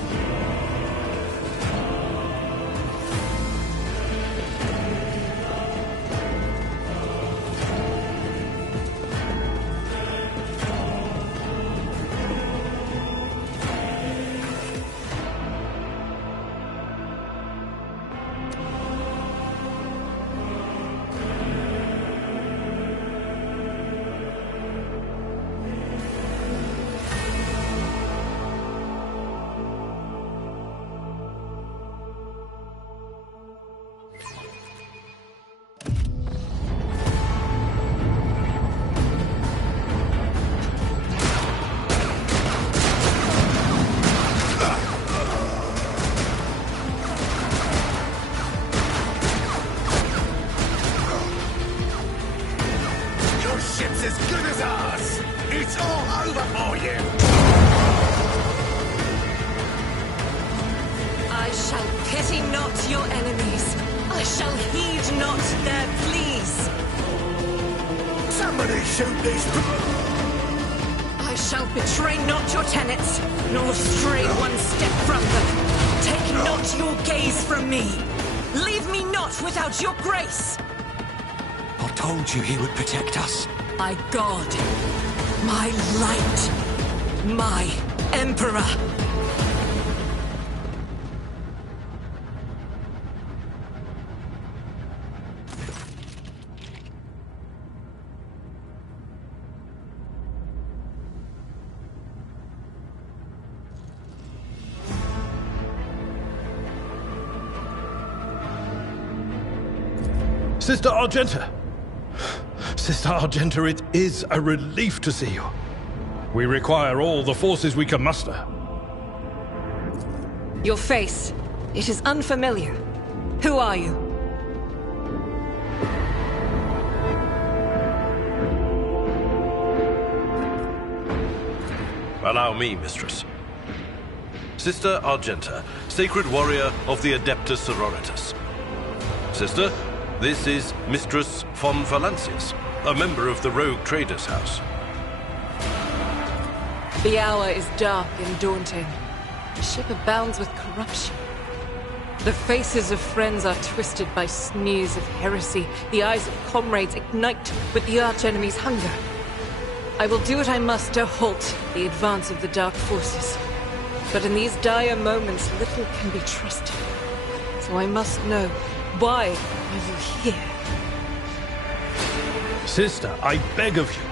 He would protect us. My god. My light. My Emperor. Sister Argenta! Sister Argenta, it is a relief to see you. We require all the forces we can muster. Your face. It is unfamiliar. Who are you? Allow me, mistress. Sister Argenta, sacred warrior of the Adeptus Sororitas. Sister, this is Mistress von Valancius, a member of the Rogue Traders House. The hour is dark and daunting. The ship abounds with corruption. The faces of friends are twisted by sneers of heresy. The eyes of comrades ignite with the archenemy's hunger. I will do what I must to halt the advance of the dark forces. But in these dire moments, little can be trusted. So I must know, why are you here? Sister, I beg of you.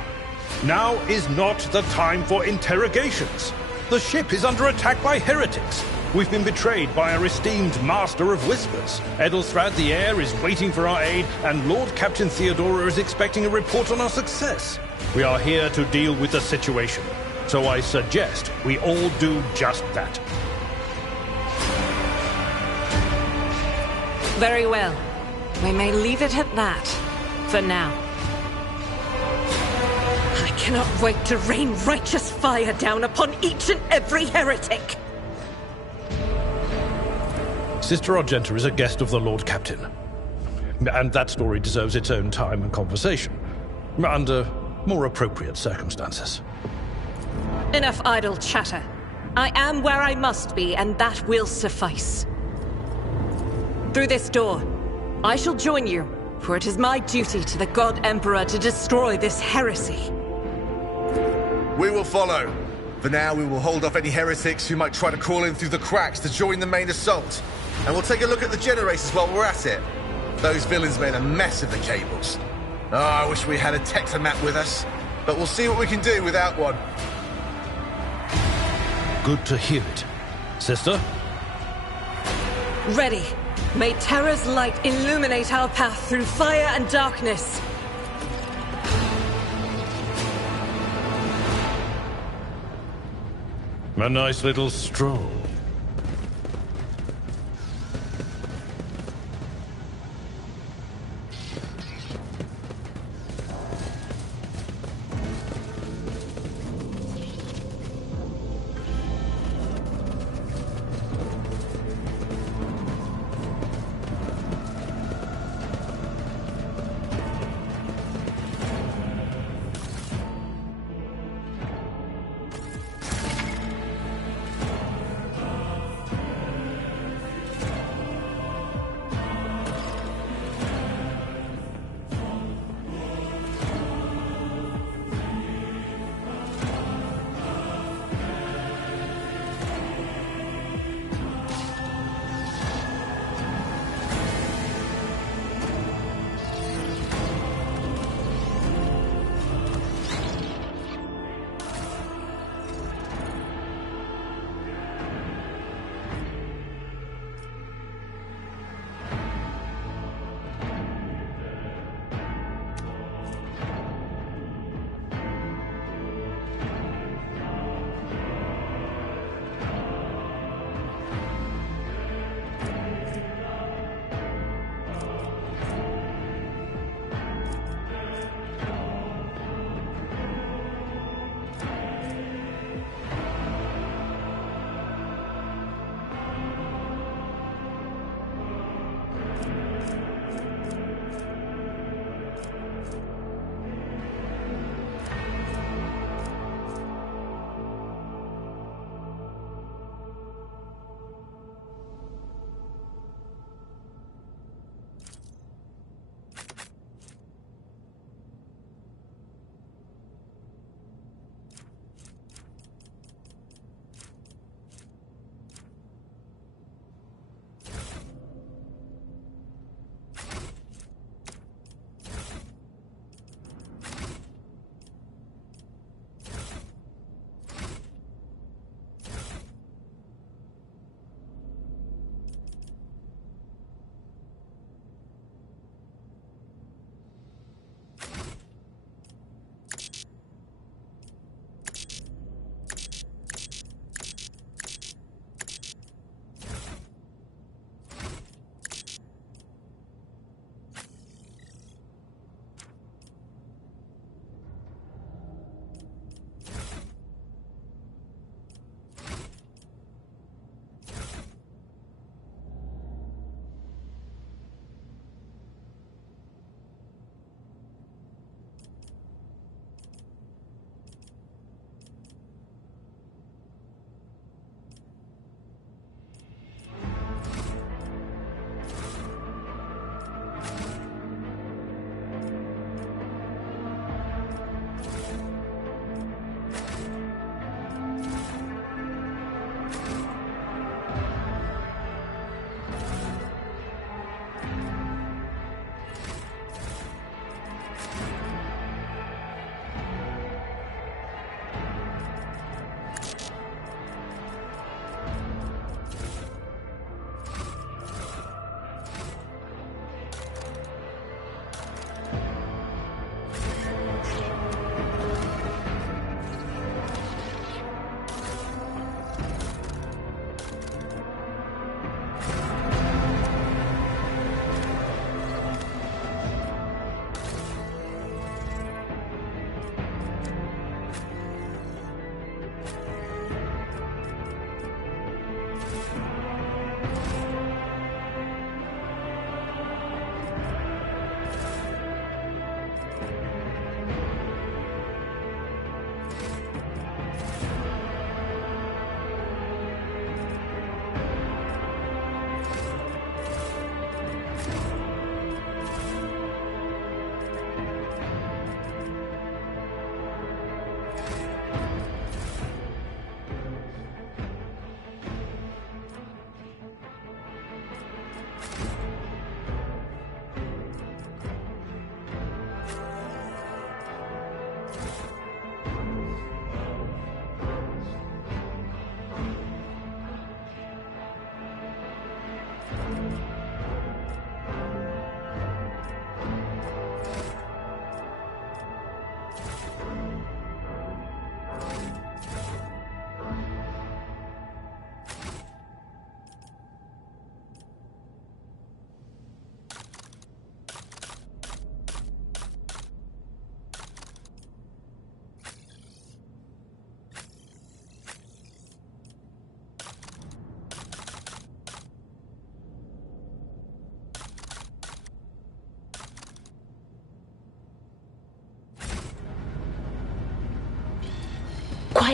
Now is not the time for interrogations. The ship is under attack by heretics. We've been betrayed by our esteemed Master of Whispers. Edelstrad the Heir is waiting for our aid, and Lord Captain Theodora is expecting a report on our success. We are here to deal with the situation, so I suggest we all do just that. Very well. We may leave it at that, for now. I cannot wait to rain righteous fire down upon each and every heretic! Sister Argenta is a guest of the Lord Captain. And that story deserves its own time and conversation. Under more appropriate circumstances. Enough idle chatter. I am where I must be, and that will suffice. Through this door, I shall join you, for it is my duty to the God Emperor to destroy this heresy. We will follow. For now, we will hold off any heretics who might try to crawl in through the cracks to join the main assault. And we'll take a look at the generators while we're at it. Those villains made a mess of the cables. Oh, I wish we had a Tectomap with us. But we'll see what we can do without one. Good to hear it. Sister? Ready. May Terra's light illuminate our path through fire and darkness. A nice little stroll.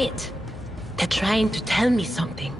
quiet. They're trying to tell me something.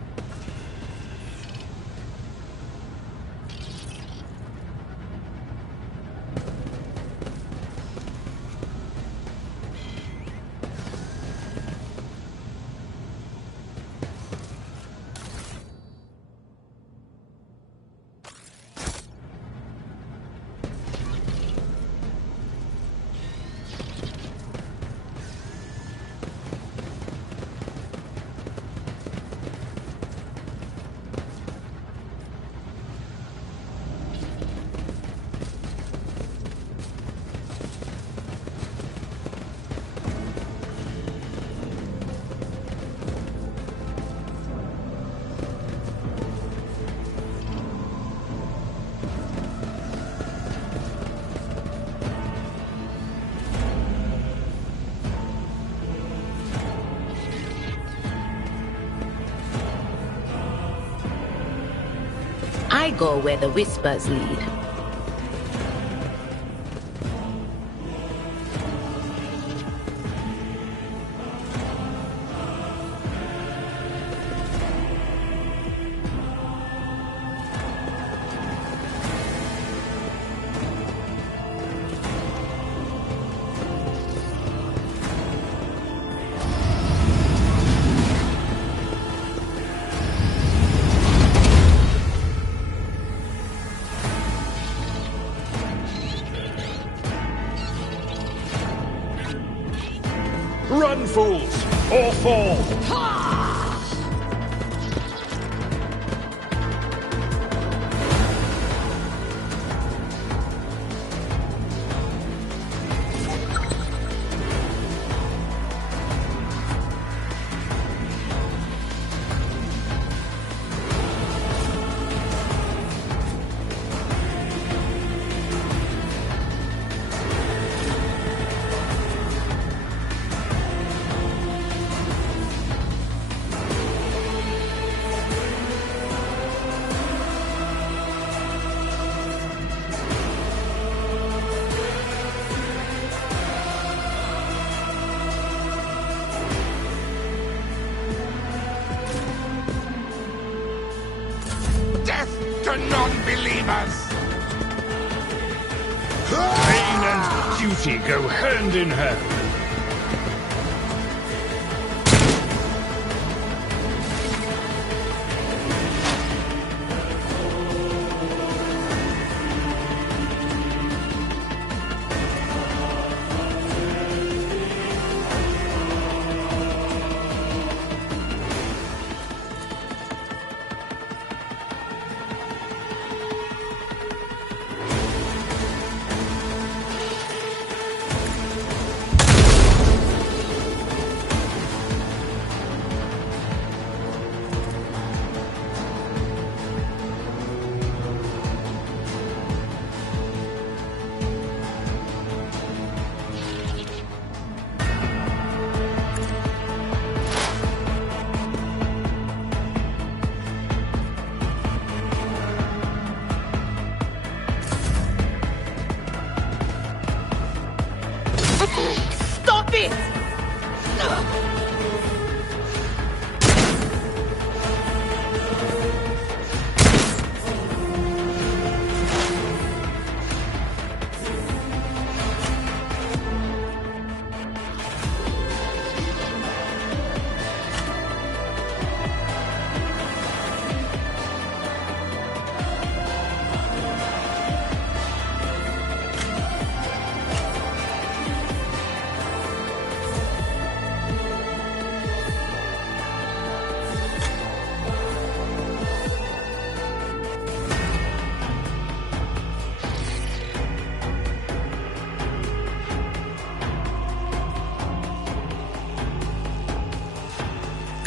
I go where the whispers lead. Run, fools, or fall! To non-believers! Pain and duty go hand in hand. Stop it!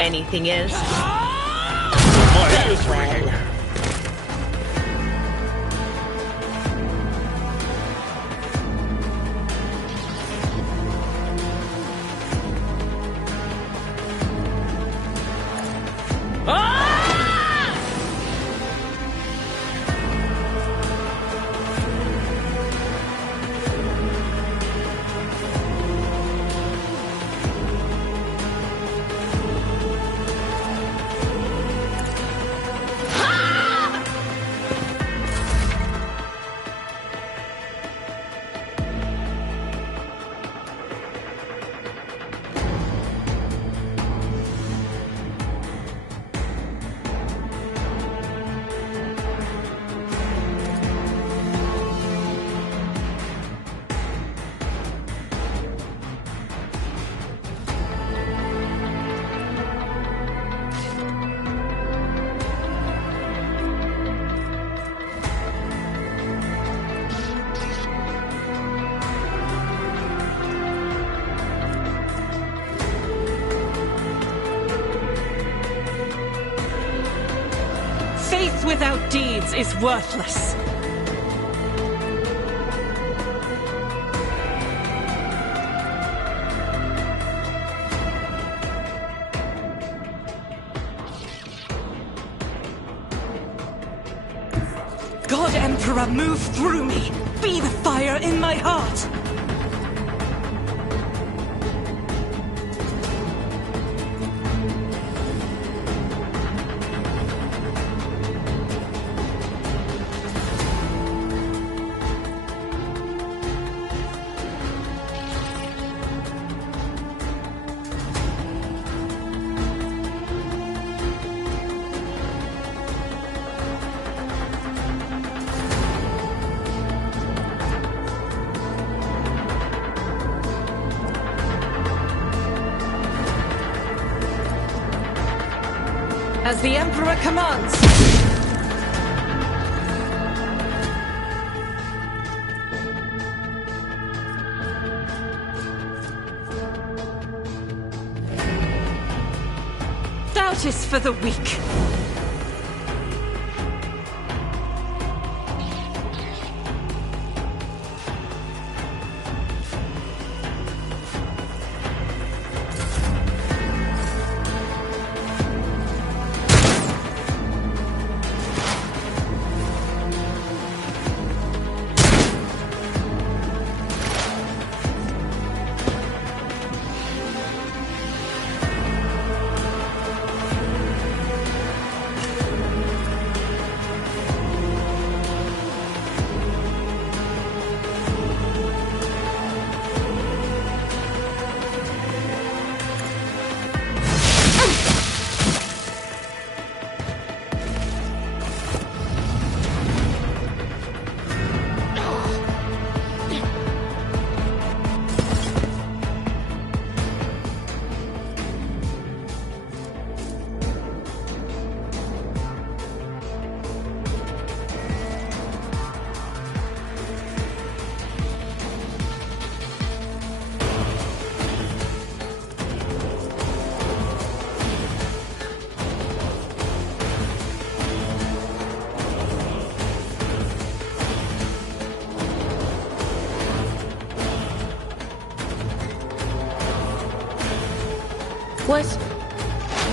Anything else? My ears ringing. without deeds is worthless. God Emperor, move through me! Be the fire in my heart! As the Emperor commands! Doubt is for the weak.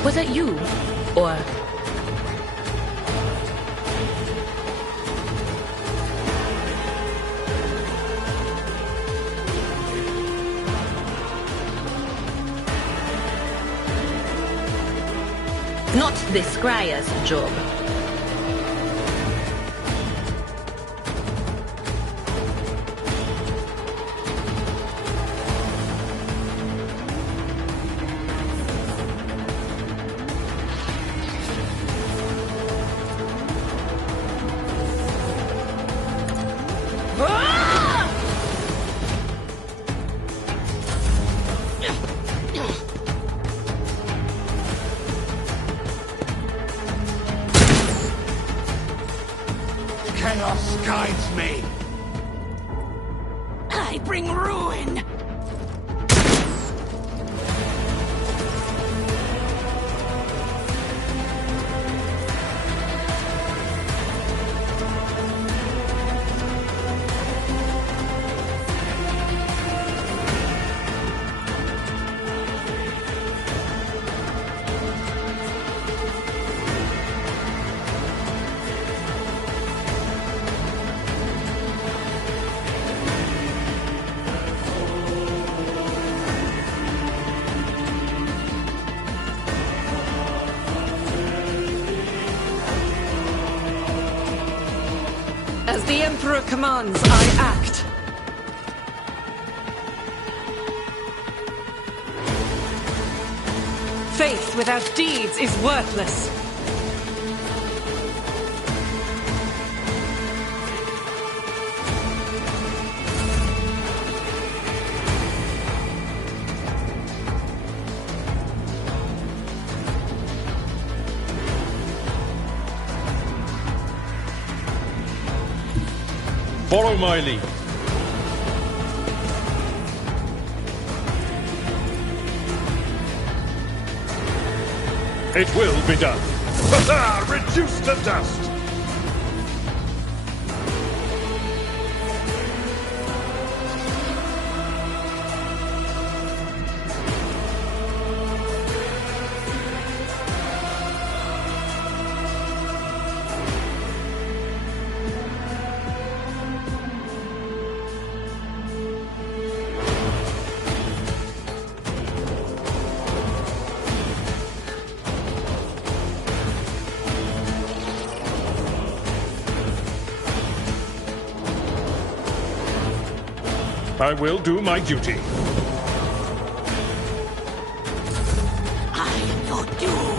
Was it you? Or... Not the Scryer's job. Chaos guides me. I bring ruin. As the Emperor commands, I act. Faith without deeds is worthless. Follow my lead. It will be done. Reduced to dust. I will do my duty. I am your doom.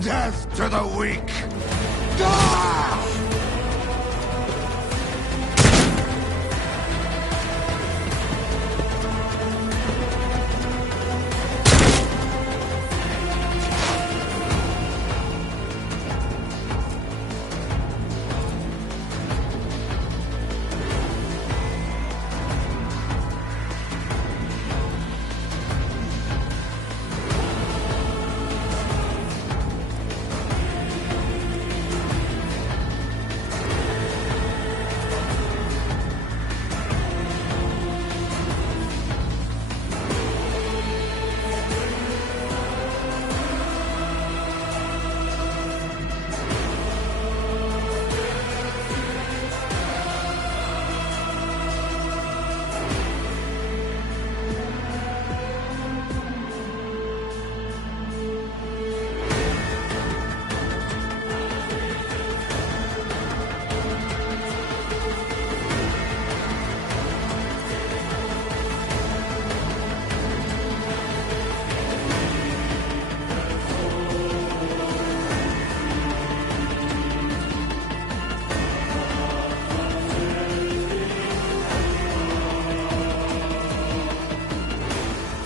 Death to the weak! Ah!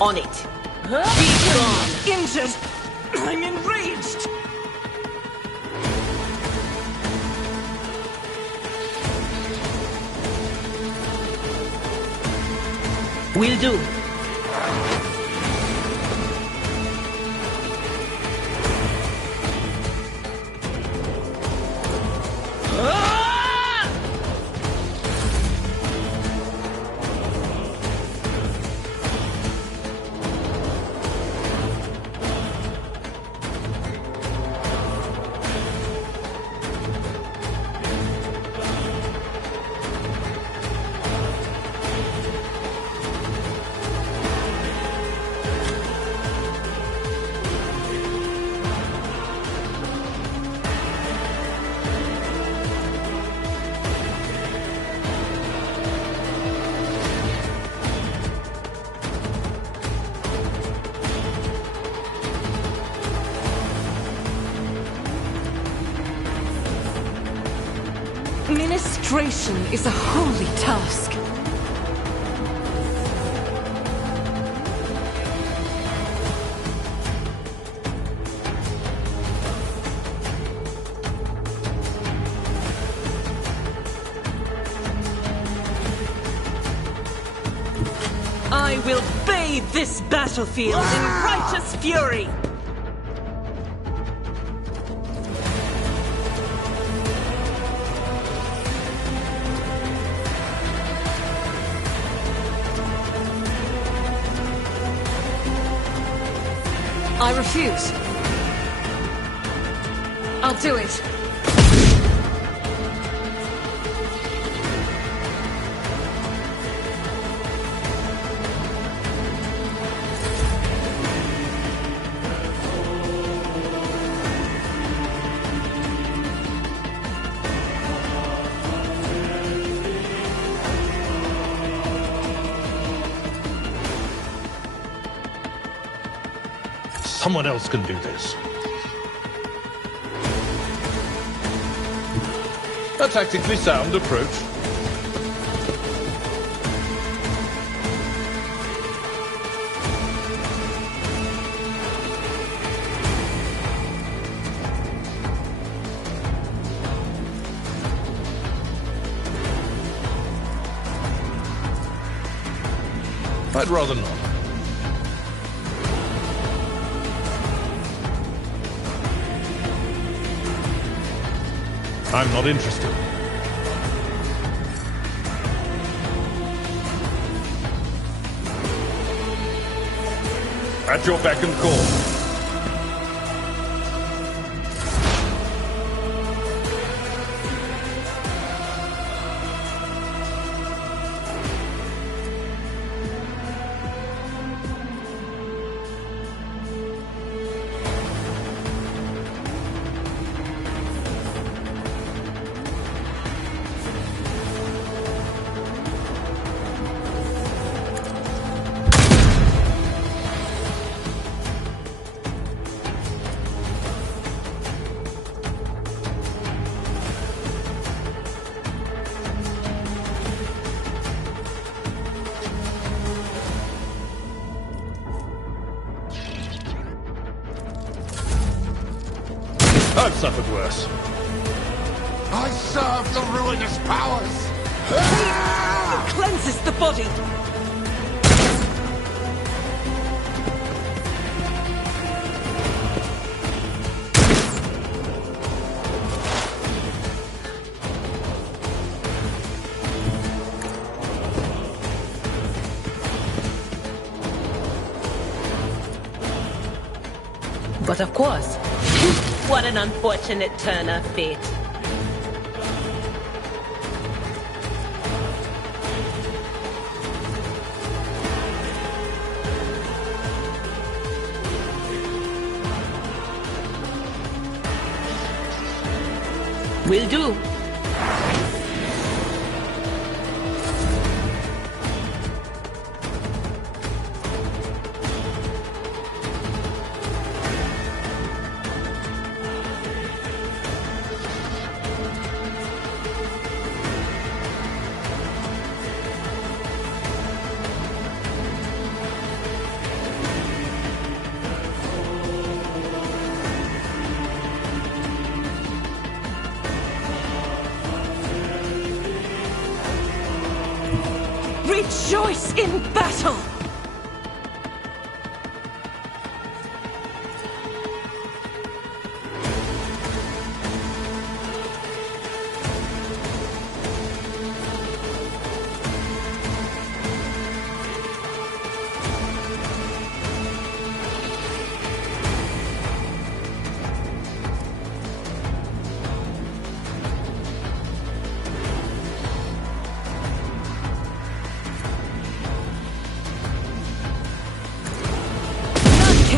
On it. Be gone. Injured. I'm enraged. Will do. Ministration is a holy task. I will bathe this battlefield in righteous fury! I refuse. I'll do it. Someone else can do this. A tactically sound approach. I'd rather not. I'm not interested. At your beck and call. I've suffered worse. I serve the ruinous powers! It cleanses the body! But of course, what an unfortunate turn of fate. Will do. Rejoice in battle!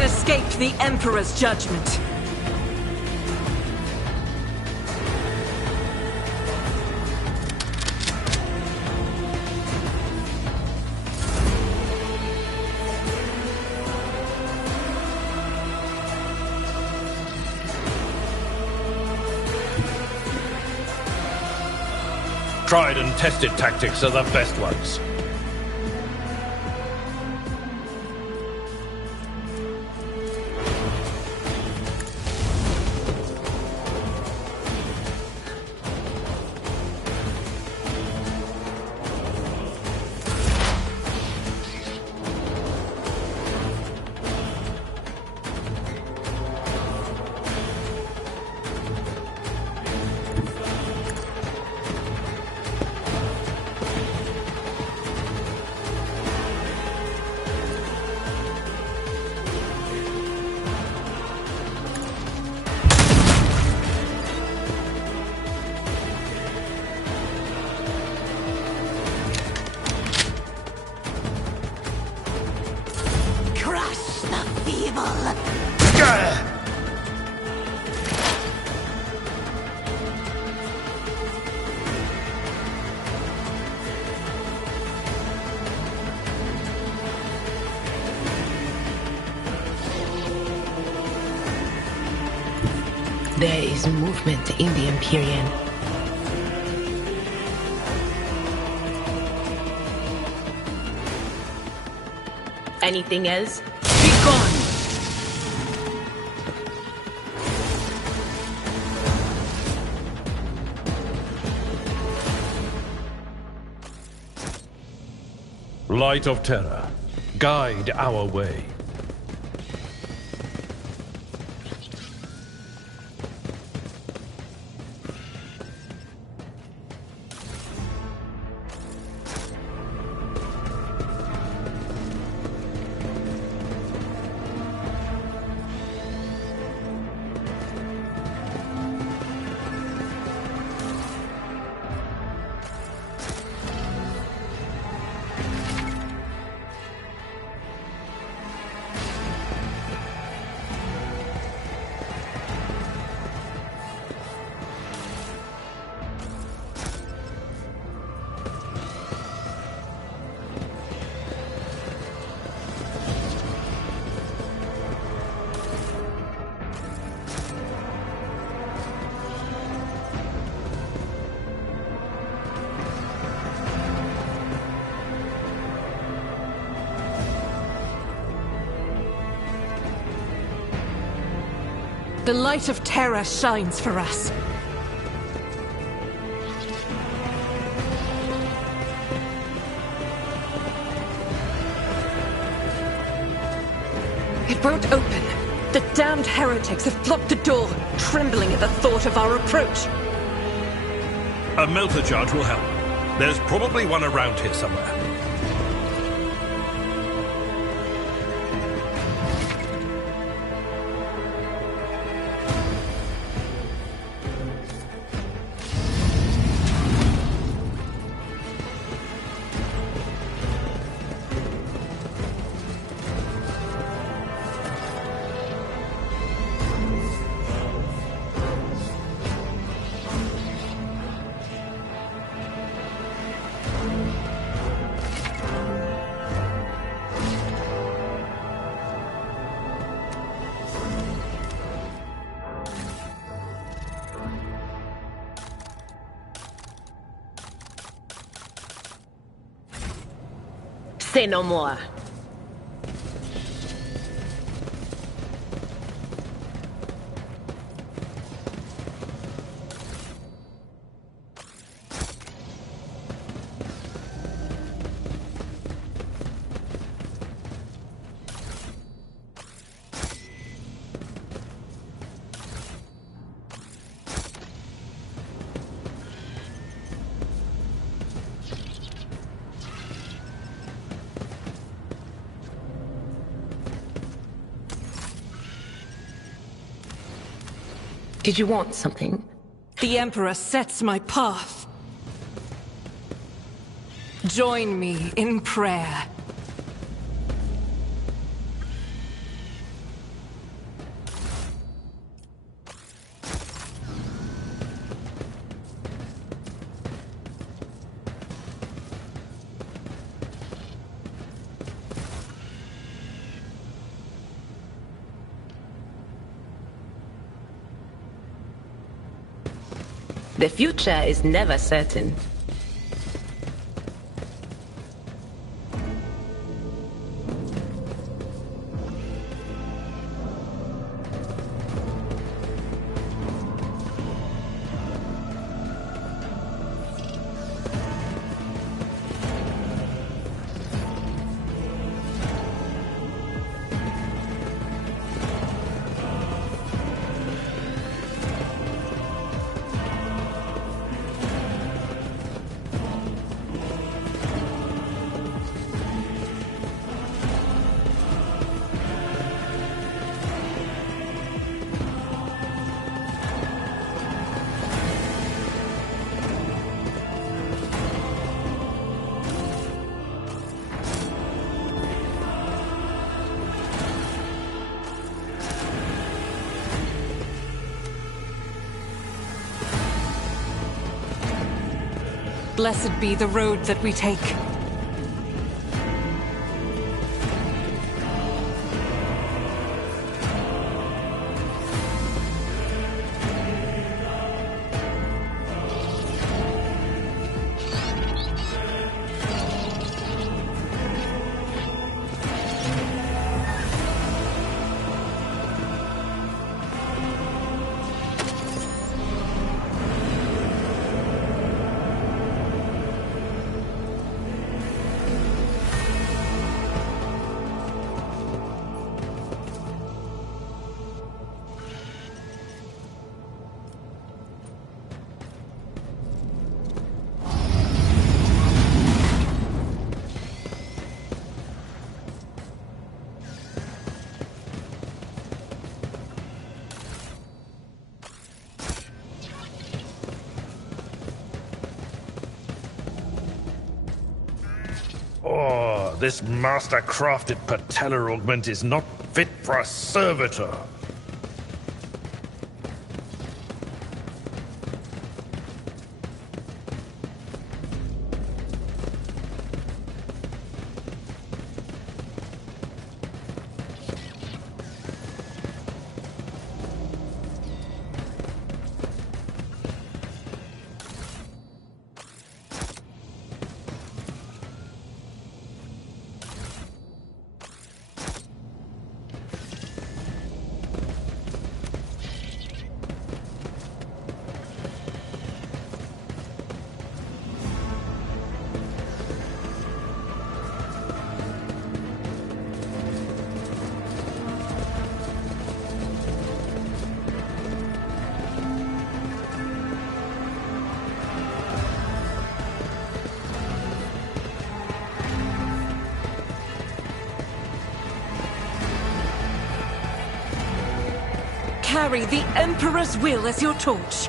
Escaped the Emperor's judgment. Tried and tested tactics are the best ones. There is movement in the Empyrean. Anything else? Be gone! Light of terror. guide our way. The light of terror shines for us. It won't open. The damned heretics have blocked the door, trembling at the thought of our approach. A melter charge will help. There's probably one around here somewhere. Say no more. Did you want something? The Emperor sets my path. Join me in prayer. The future is never certain. Blessed be the road that we take. Oh, this master-crafted patellar augment is not fit for a servitor. Carry the Emperor's will as your torch.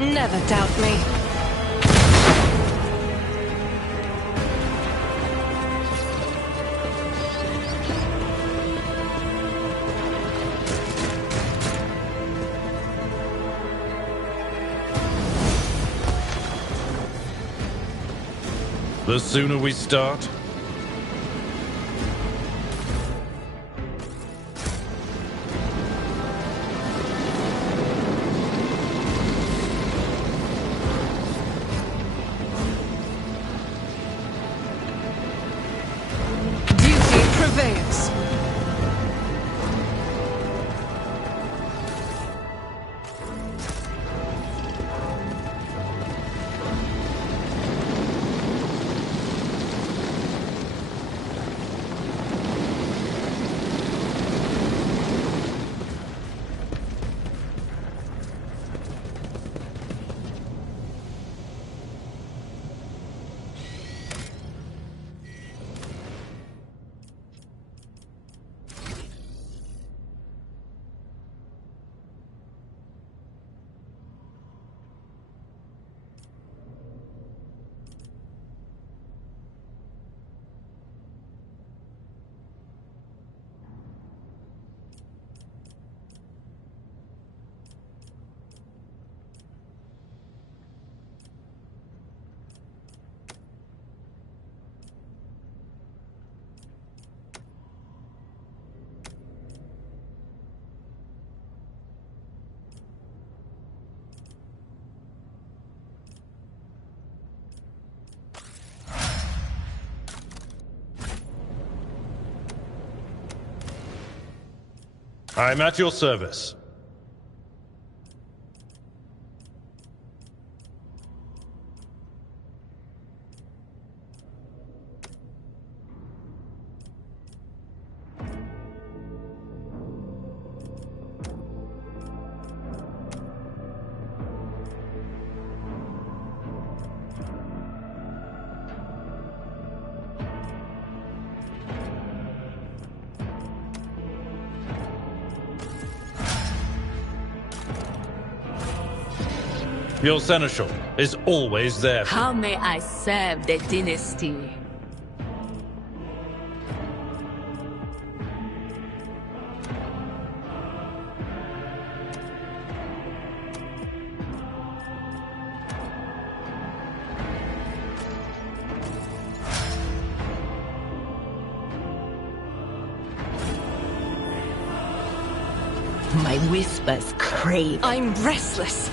Never doubt me. The sooner we start, Duty prevails. I'm at your service. Your seneschal is always there. How may I serve the dynasty? My whispers crave. I'm restless.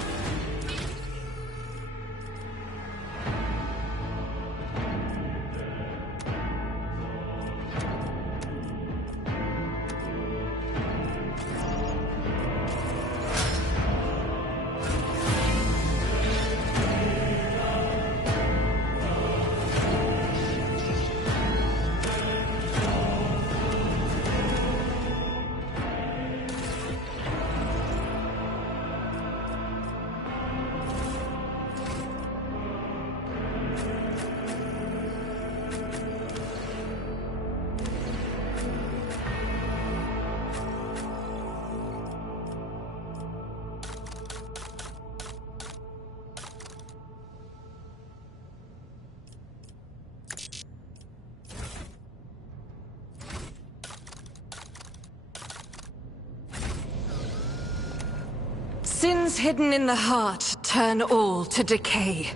Sins hidden in the heart turn all to decay.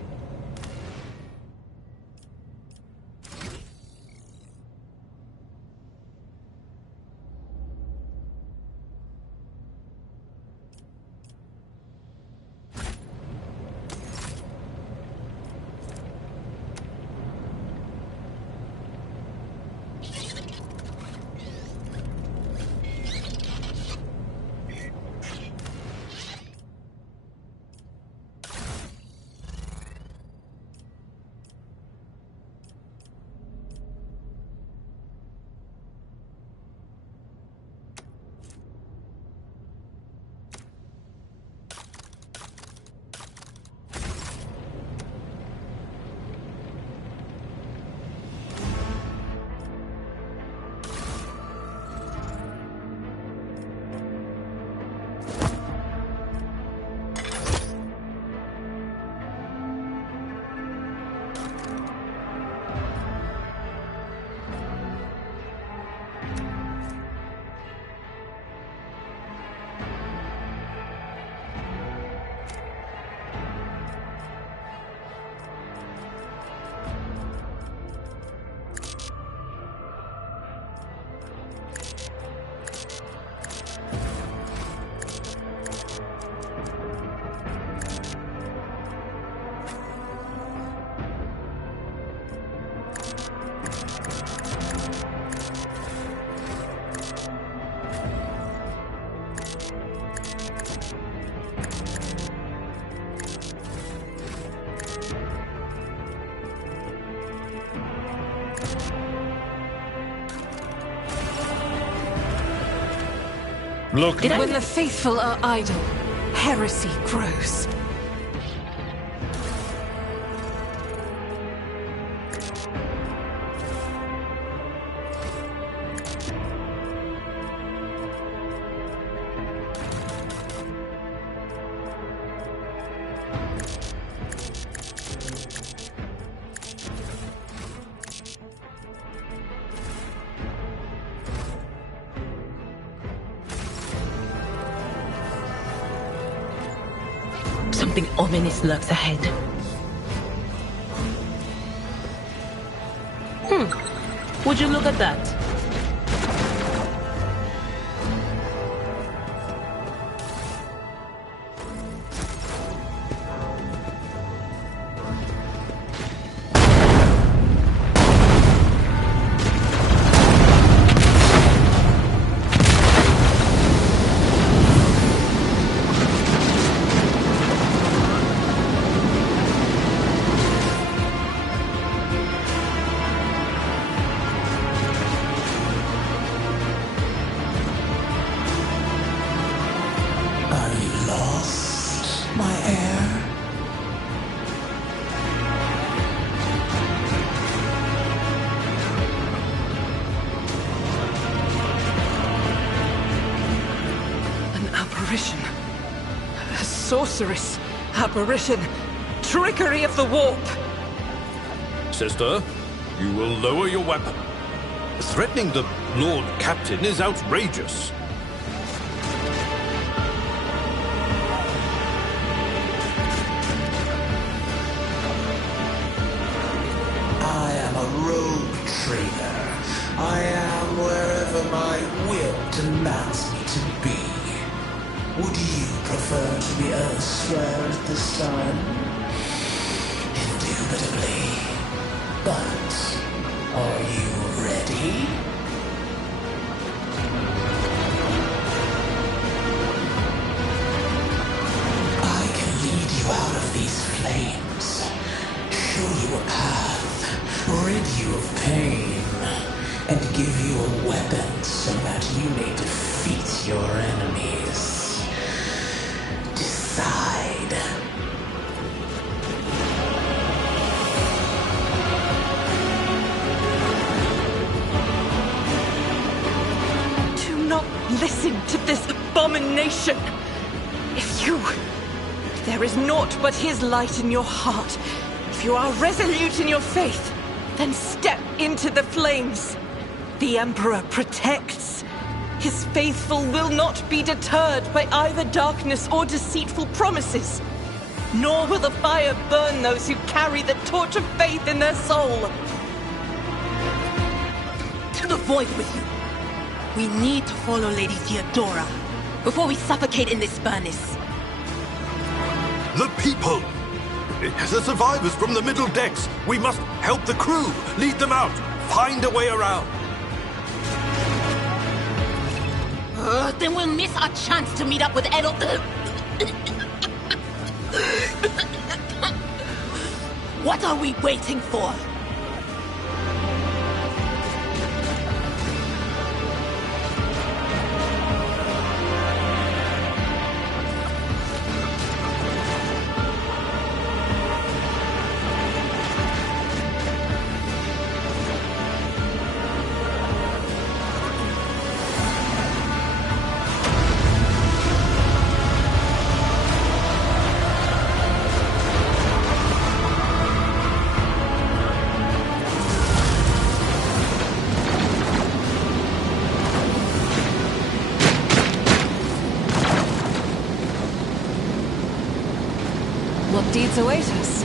Look. When the faithful are idle, heresy grows. Something ominous lurks ahead. Would you look at that? A sorceress, apparition, trickery of the warp. Sister, you will lower your weapon. Threatening the Lord Captain is outrageous. I am a rogue trader. I am wherever my will demands me to be. Would you prefer to be elsewhere at this time? Indubitably. But are you ready? I can lead you out of these flames, show you a path, rid you of pain, and give you a weapon so that you may defeat your enemies. Decide. Do not listen to this abomination. If there is naught but his light in your heart, if you are resolute in your faith, then step into the flames. The Emperor protects. His faithful will not be deterred by either darkness or deceitful promises. Nor will the fire burn those who carry the torch of faith in their soul. To the void with you. We need to follow Lady Theodora before we suffocate in this furnace. The people! The survivors from the middle decks! We must help the crew! Lead them out! Find a way around! Then we'll miss our chance to meet up with Edel... What are we waiting for? What deeds await us?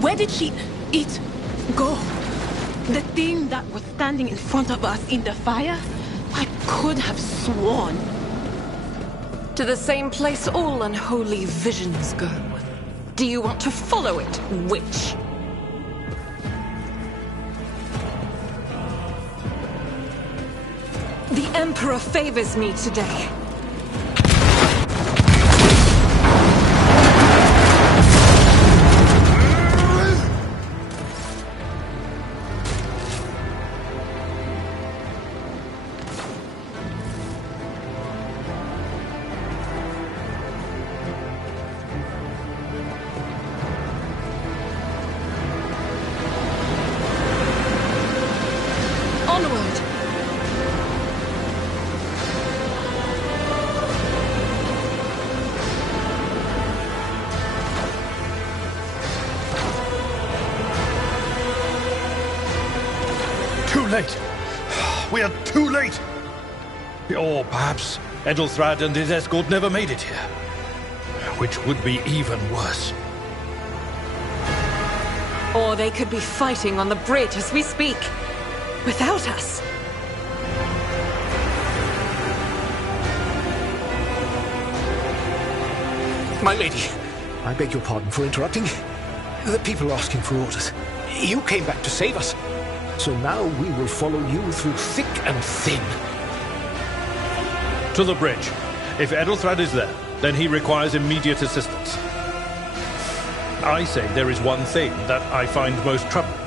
Where did she... go? The thing that was standing in front of us in the fire? I could have sworn. To the same place all unholy visions go. Do you want to follow it, witch? The Emperor favors me today. Onward! Too late! We are too late! Or perhaps Edelthrad and his escort never made it here. Which would be even worse. Or they could be fighting on the bridge as we speak. Without us. My lady, I beg your pardon for interrupting. The people are asking for orders. You came back to save us. So now we will follow you through thick and thin. To the bridge. If Edelthrad is there, then he requires immediate assistance. I say there is one thing that I find most troubling.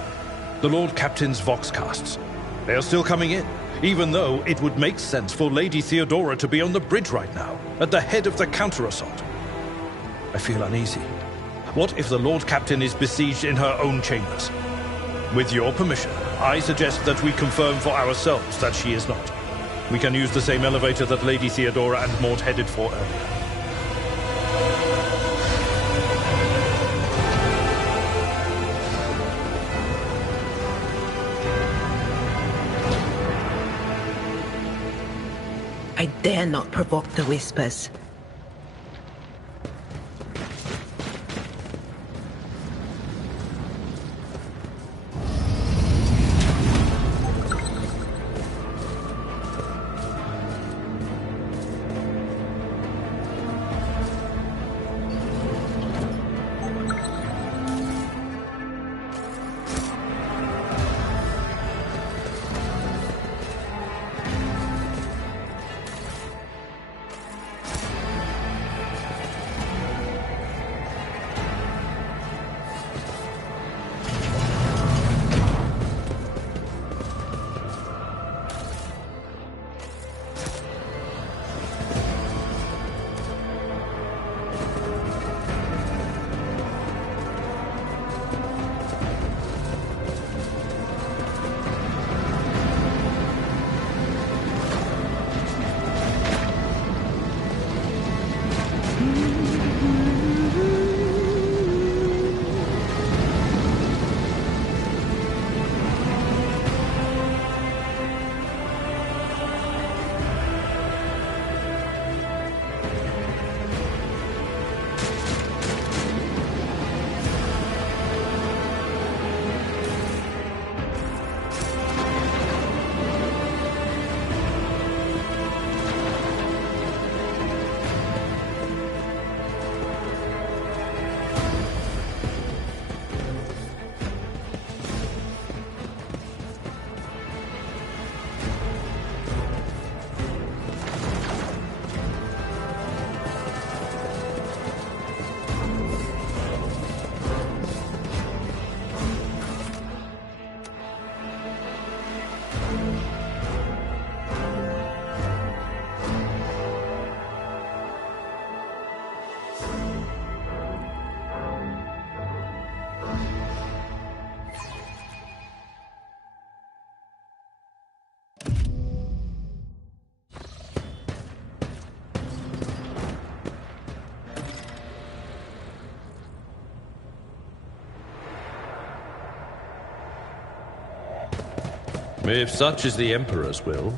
The Lord Captain's Voxcasts. They are still coming in, even though it would make sense for Lady Theodora to be on the bridge right now, at the head of the counter-assault. I feel uneasy. What if the Lord Captain is besieged in her own chambers? With your permission, I suggest that we confirm for ourselves that she is not. We can use the same elevator that Lady Theodora and Maud headed for earlier. I dare not provoke the Whispers. If such is the Emperor's will.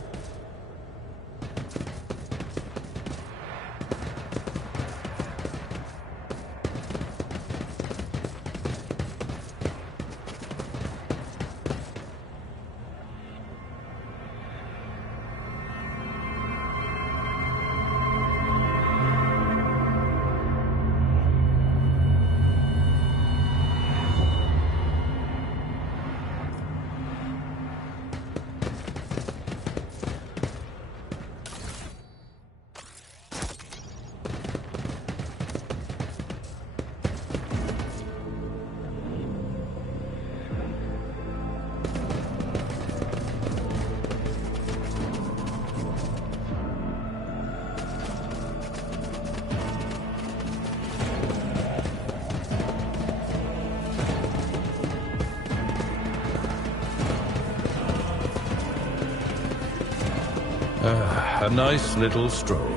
A nice little stroll.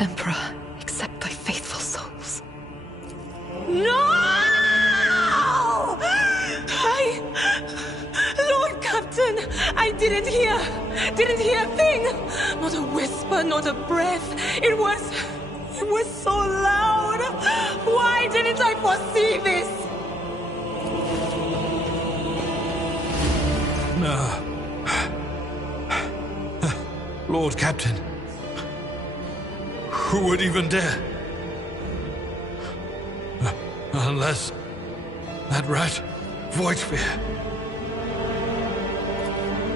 Emperor, accept thy faithful souls. No! Lord Captain, I didn't hear a thing. Not a whisper, not a breath. It was so loud. Why didn't I foresee this? Lord Captain. Who would even dare? Unless that rat, Voidsphere.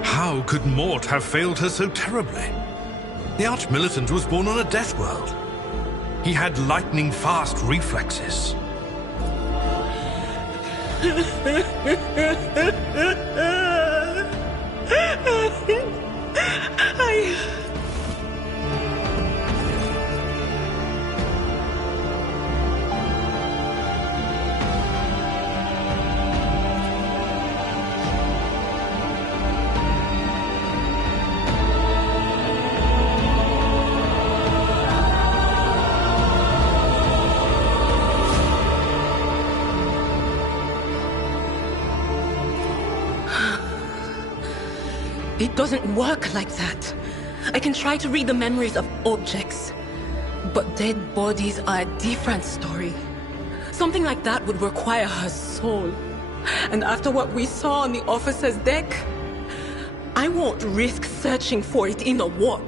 How could Mort have failed her so terribly? The Arch-Militant was born on a death world. He had lightning-fast reflexes. It doesn't work like that. I can try to read the memories of objects, but dead bodies are a different story. Something like that would require her soul. And after what we saw on the officer's deck, I won't risk searching for it in a warp.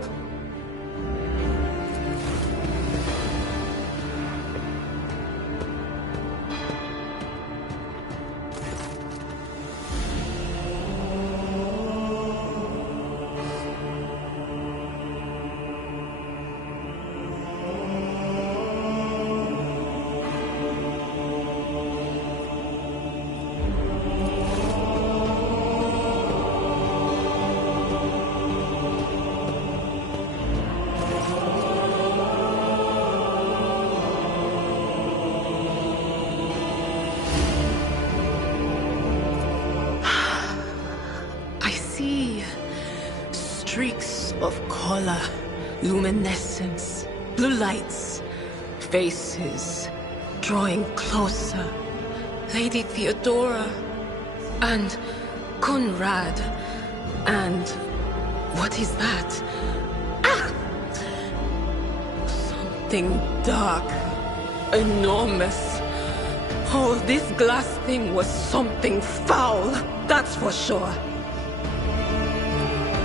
Streaks of color, luminescence, blue lights, faces, drawing closer. Lady Theodora, and Conrad, and what is that? Ah! Something dark, enormous. Oh, this glass thing was something foul, that's for sure.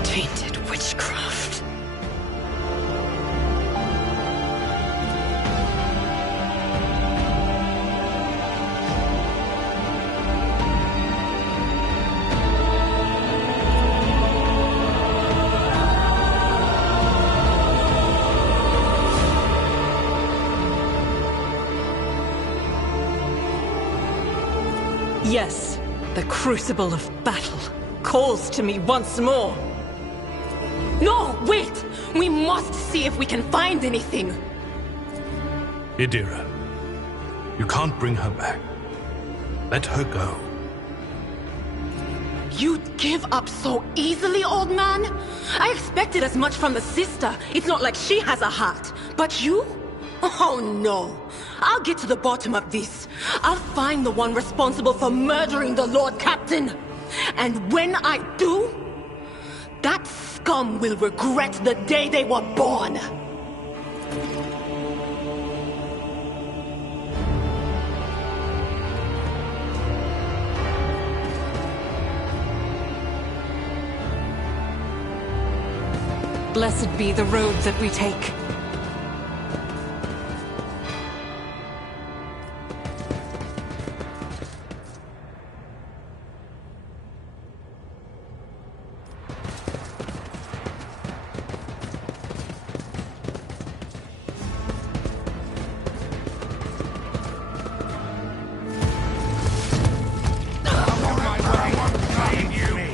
Tainted witchcraft. Yes, the crucible of battle calls to me once more. No, wait! We must see if we can find anything. Idira, you can't bring her back. Let her go. You'd give up so easily, old man? I expected as much from the sister. It's not like she has a heart. But you? Oh no. I'll get to the bottom of this. I'll find the one responsible for murdering the Lord Captain. And when I do, that scum will regret the day they were born. Blessed be the road that we take.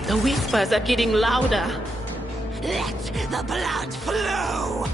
The whispers are getting louder. Let the blood flow!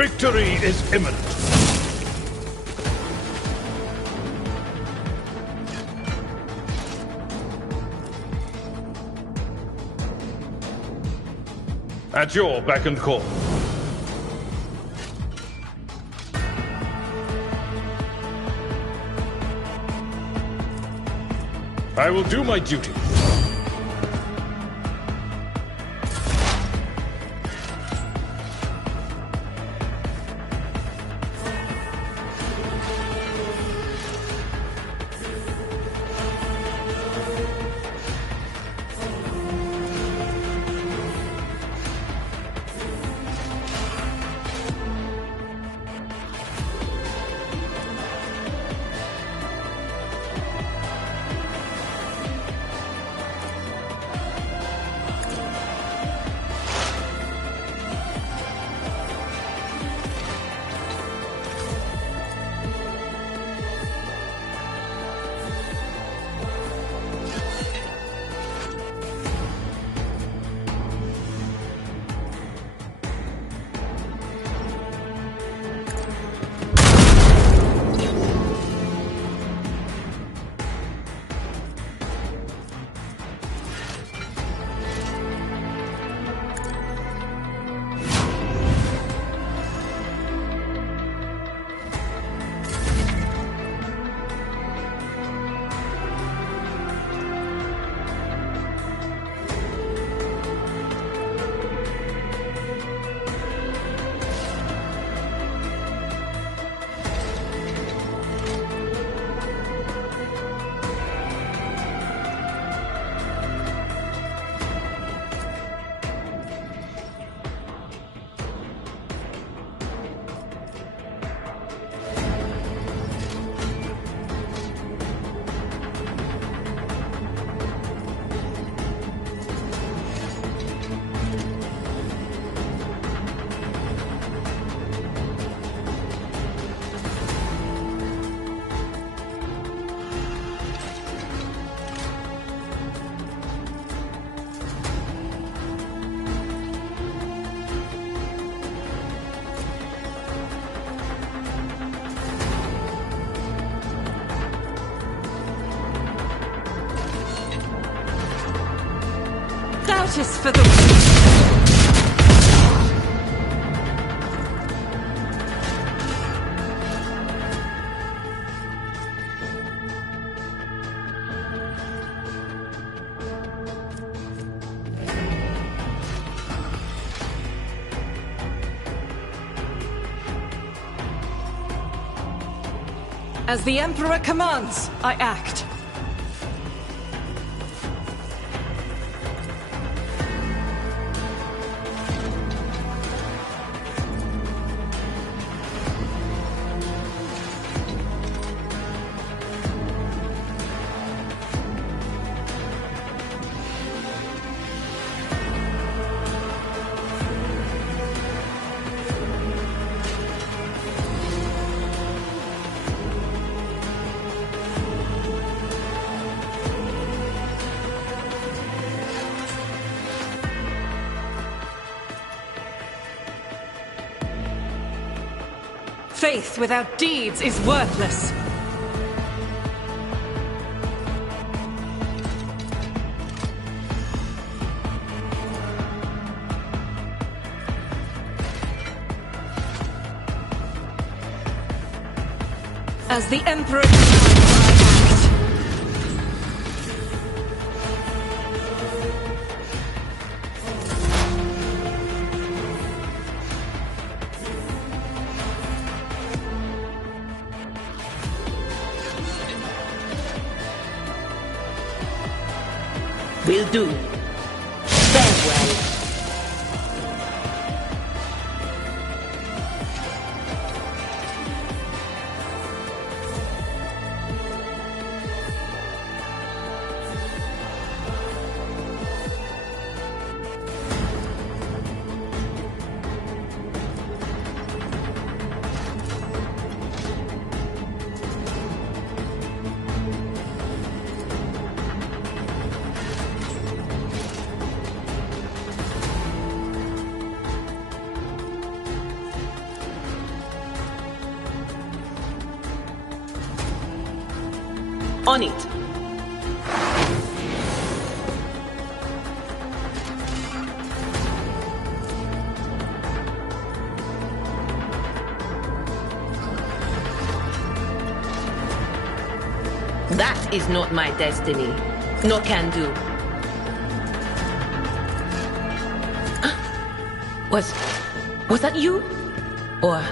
Victory is imminent. At your beck and call. I will do my duty. Justice for the... As the Emperor commands, I act. Faith without deeds is worthless. As the Emperor commands, I act. Will do. Farewell. On it. That is not my destiny. Nor can do. Was that you? Or...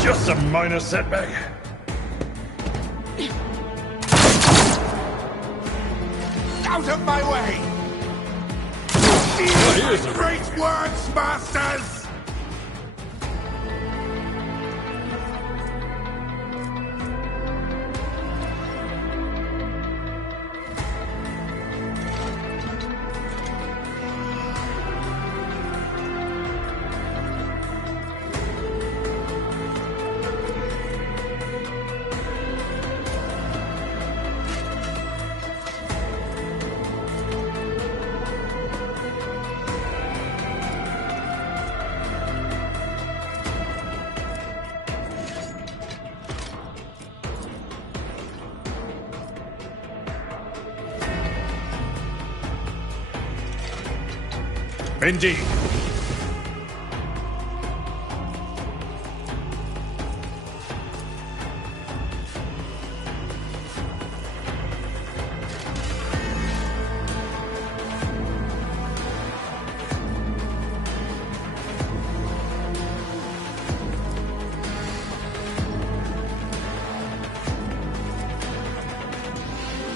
Just a minor setback. Out of my way! Great words, masters! Indeed.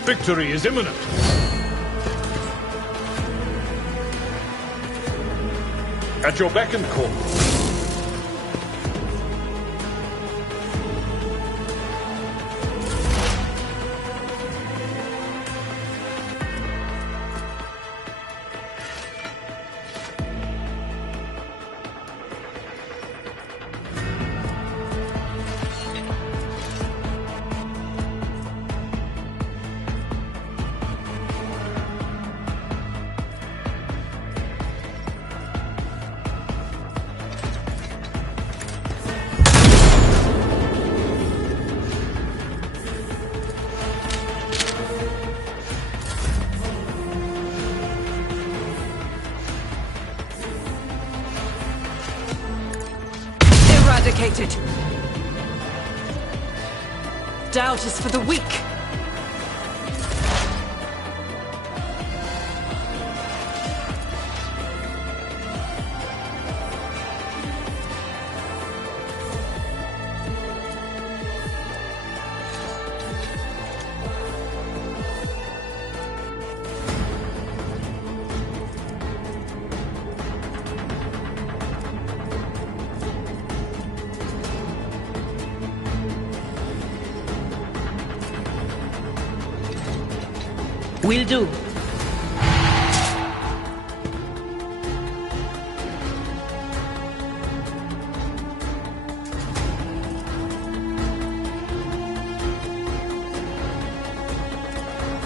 Victory is imminent. At your beck and call. Eradicated. Doubt is for the weak. Will do.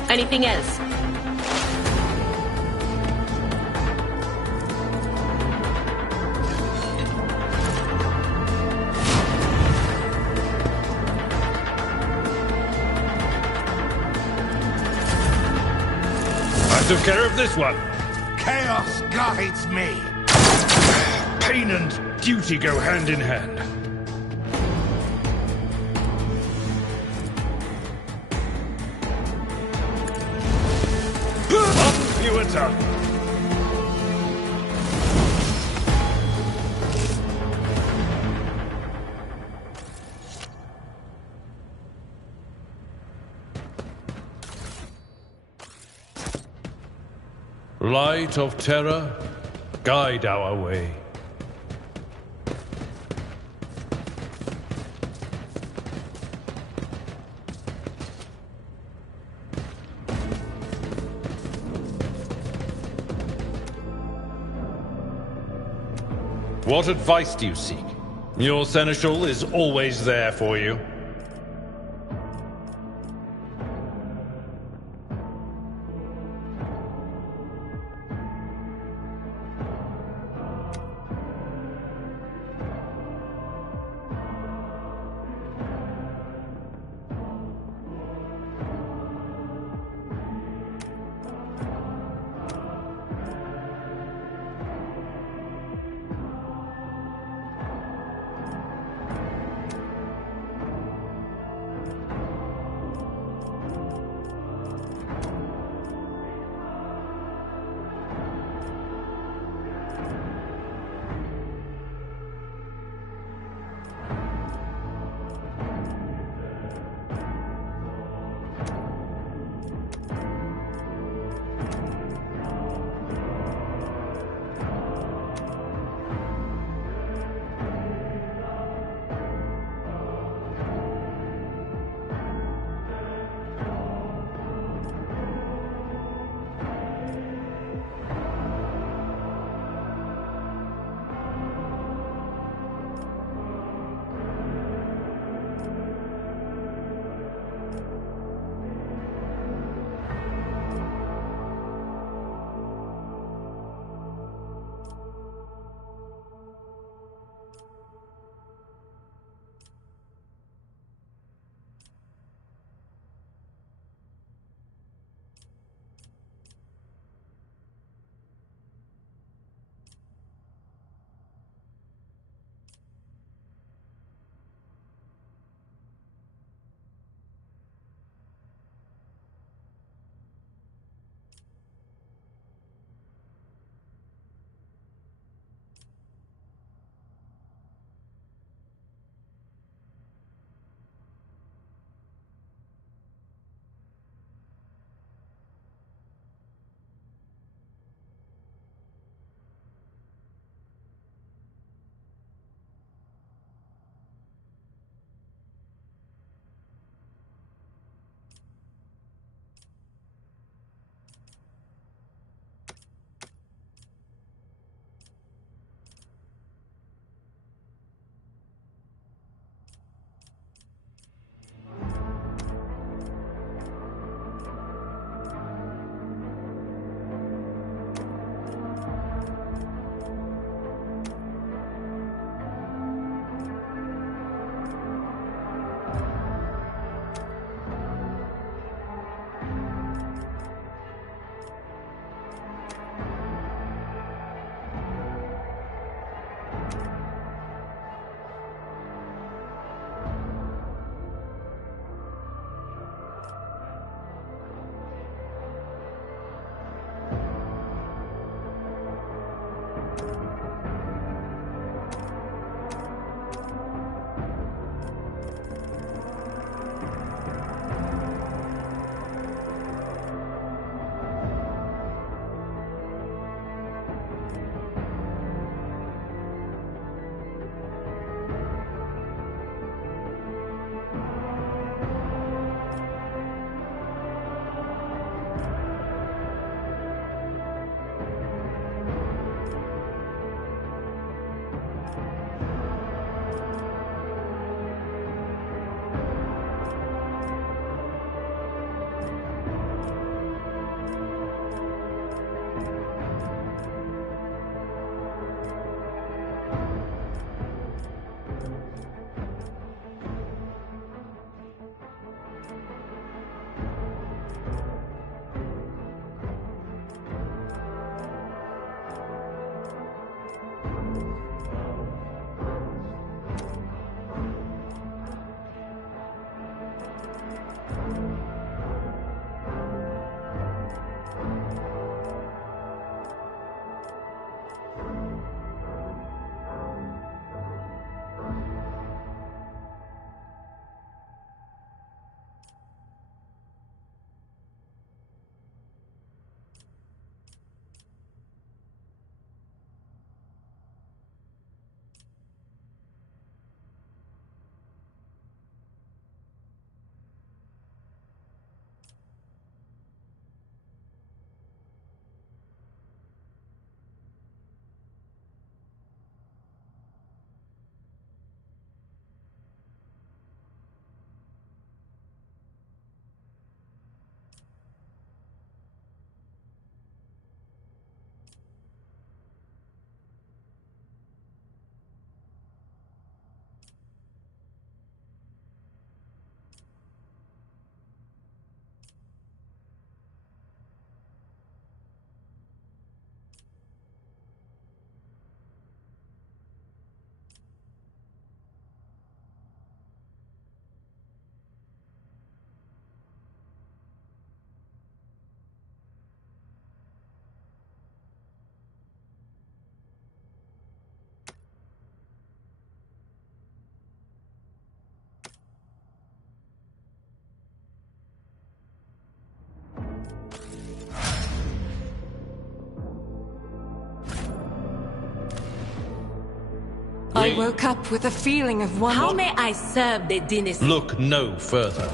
Anything else? Took care of this one. Chaos guides me. Pain and duty go hand in hand. One fewer tongue. Light of terror, guide our way. What advice do you seek? Your seneschal is always there for you. I woke up with a feeling of wonder. How may I serve the dynasty? Look no further.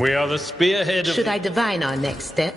We are the spearhead of... Should I divine our next step?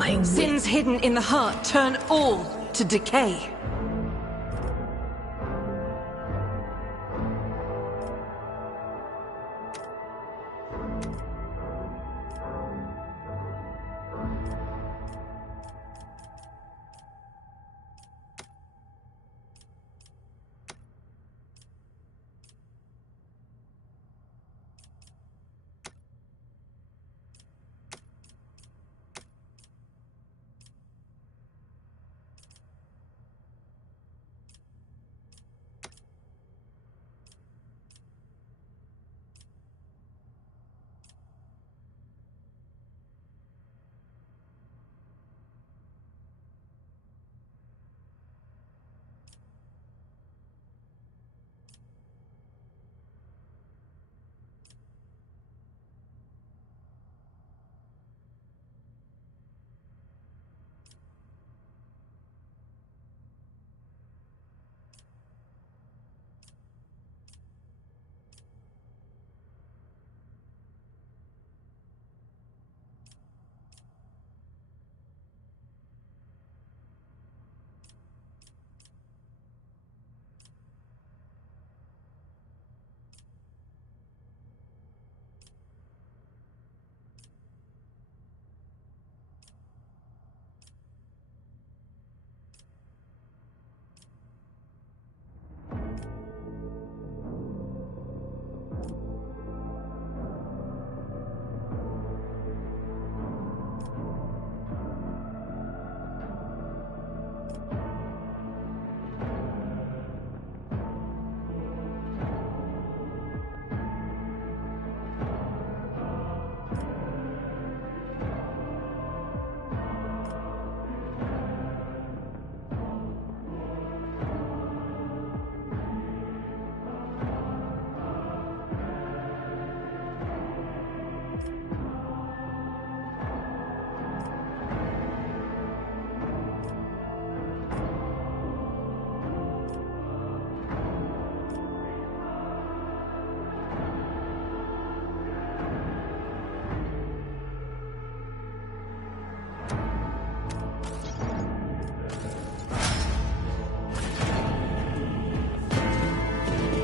My will. Sins hidden in the heart turn all to decay.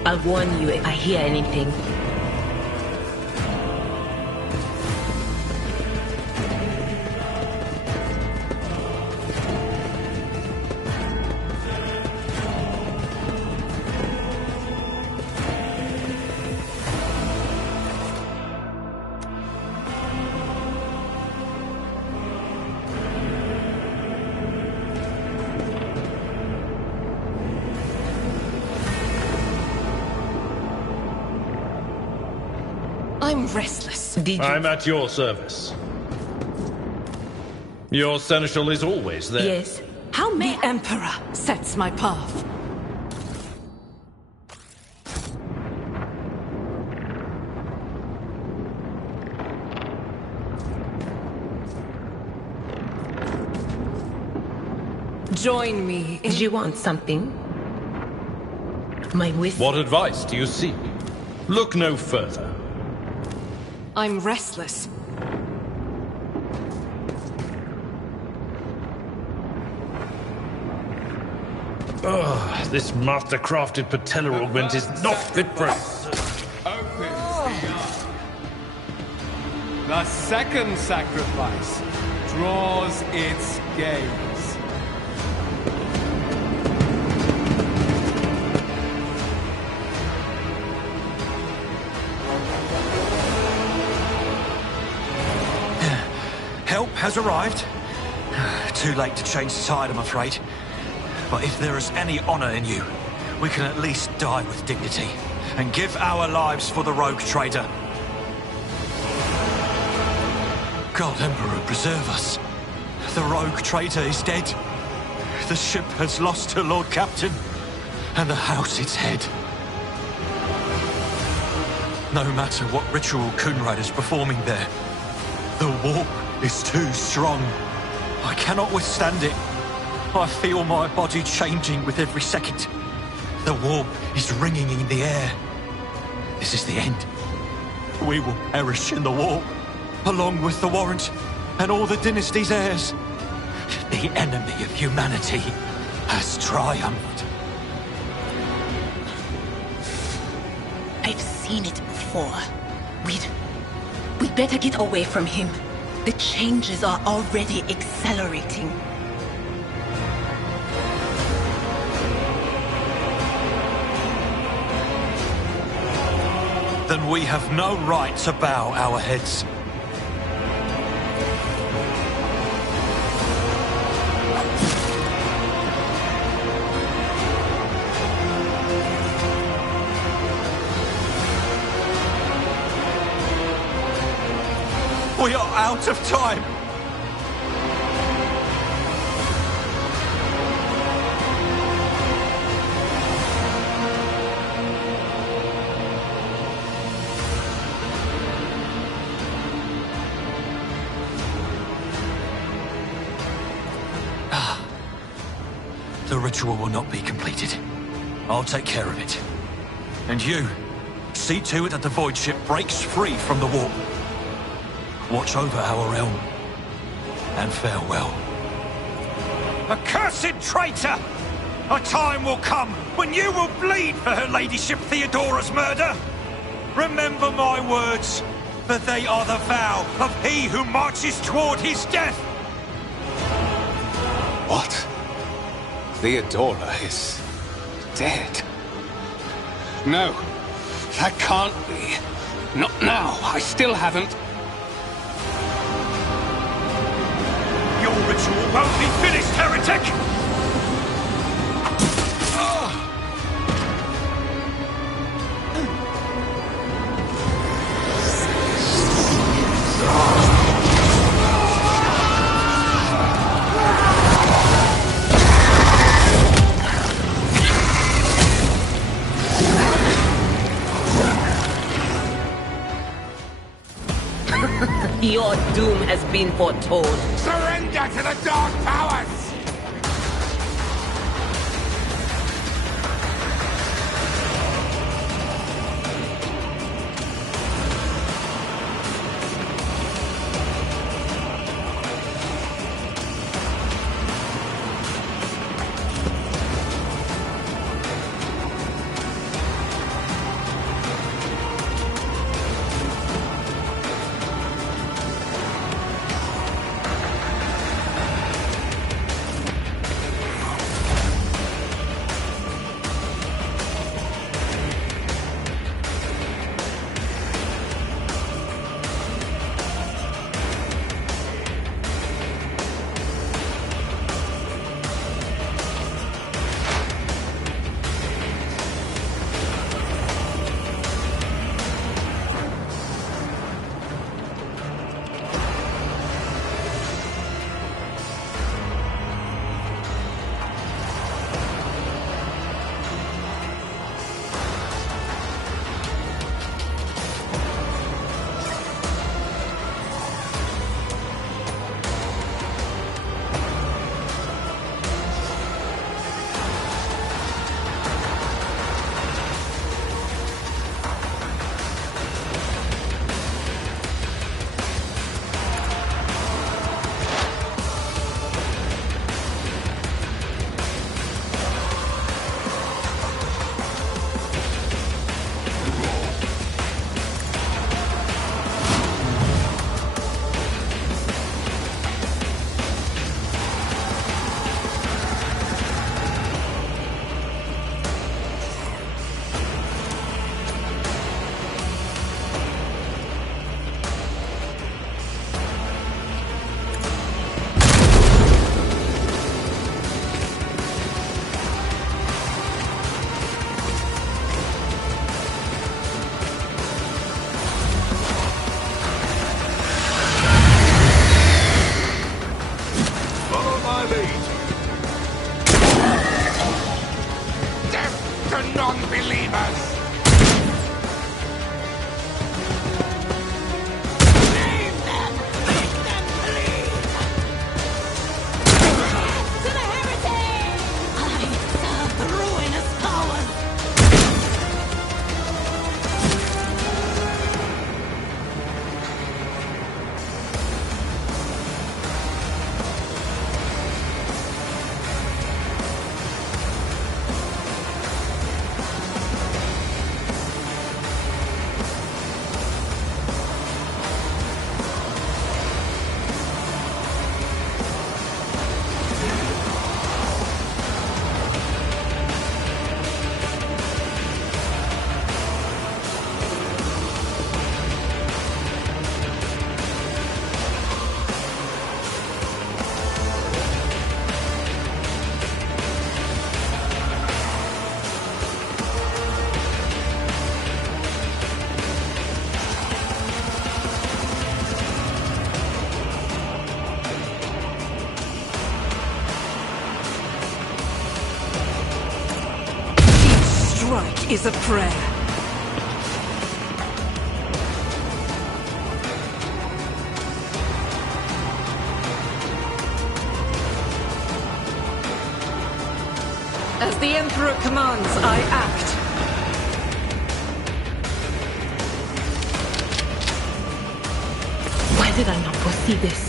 I'll warn you if I hear anything. I'm restless. I'm at your service. Your seneschal is always there. Yes. How may the Emperor sets my path? Join me in... Do you want something? My wisdom. What advice do you seek? Look no further. I'm restless. Ugh, this master-crafted patella augment is not fit for... The second sacrifice draws its gaze. Help has arrived. Too late to change the tide, I'm afraid. But if there is any honor in you, we can at least die with dignity and give our lives for the rogue trader. God, Emperor, preserve us. The rogue traitor is dead. The ship has lost her Lord Captain, and the house its head. No matter what ritual Kunrad is performing there, the warp is too strong. I cannot withstand it. I feel my body changing with every second. The warp is ringing in the air. This is the end. We will perish in the warp, along with the warrant. and all the dynasty's heirs. The enemy of humanity has triumphed. I've seen it before. We'd better get away from him. The changes are already accelerating. Then we have no right to bow our heads. We are out of time. The ritual will not be completed. I'll take care of it. And you, see to it that the void ship breaks free from the warp. Watch over our realm. And farewell. Accursed traitor! A time will come when you will bleed for her ladyship Theodora's murder. Remember my words, for they are the vow of he who marches toward his death. What? Theodora is dead? No, that can't be. Not now. I still haven't. Your ritual won't be finished, heretic! Your doom has been foretold. Surrender to the dark powers! is a prayer. As the Emperor commands, I act. Why did I not foresee this?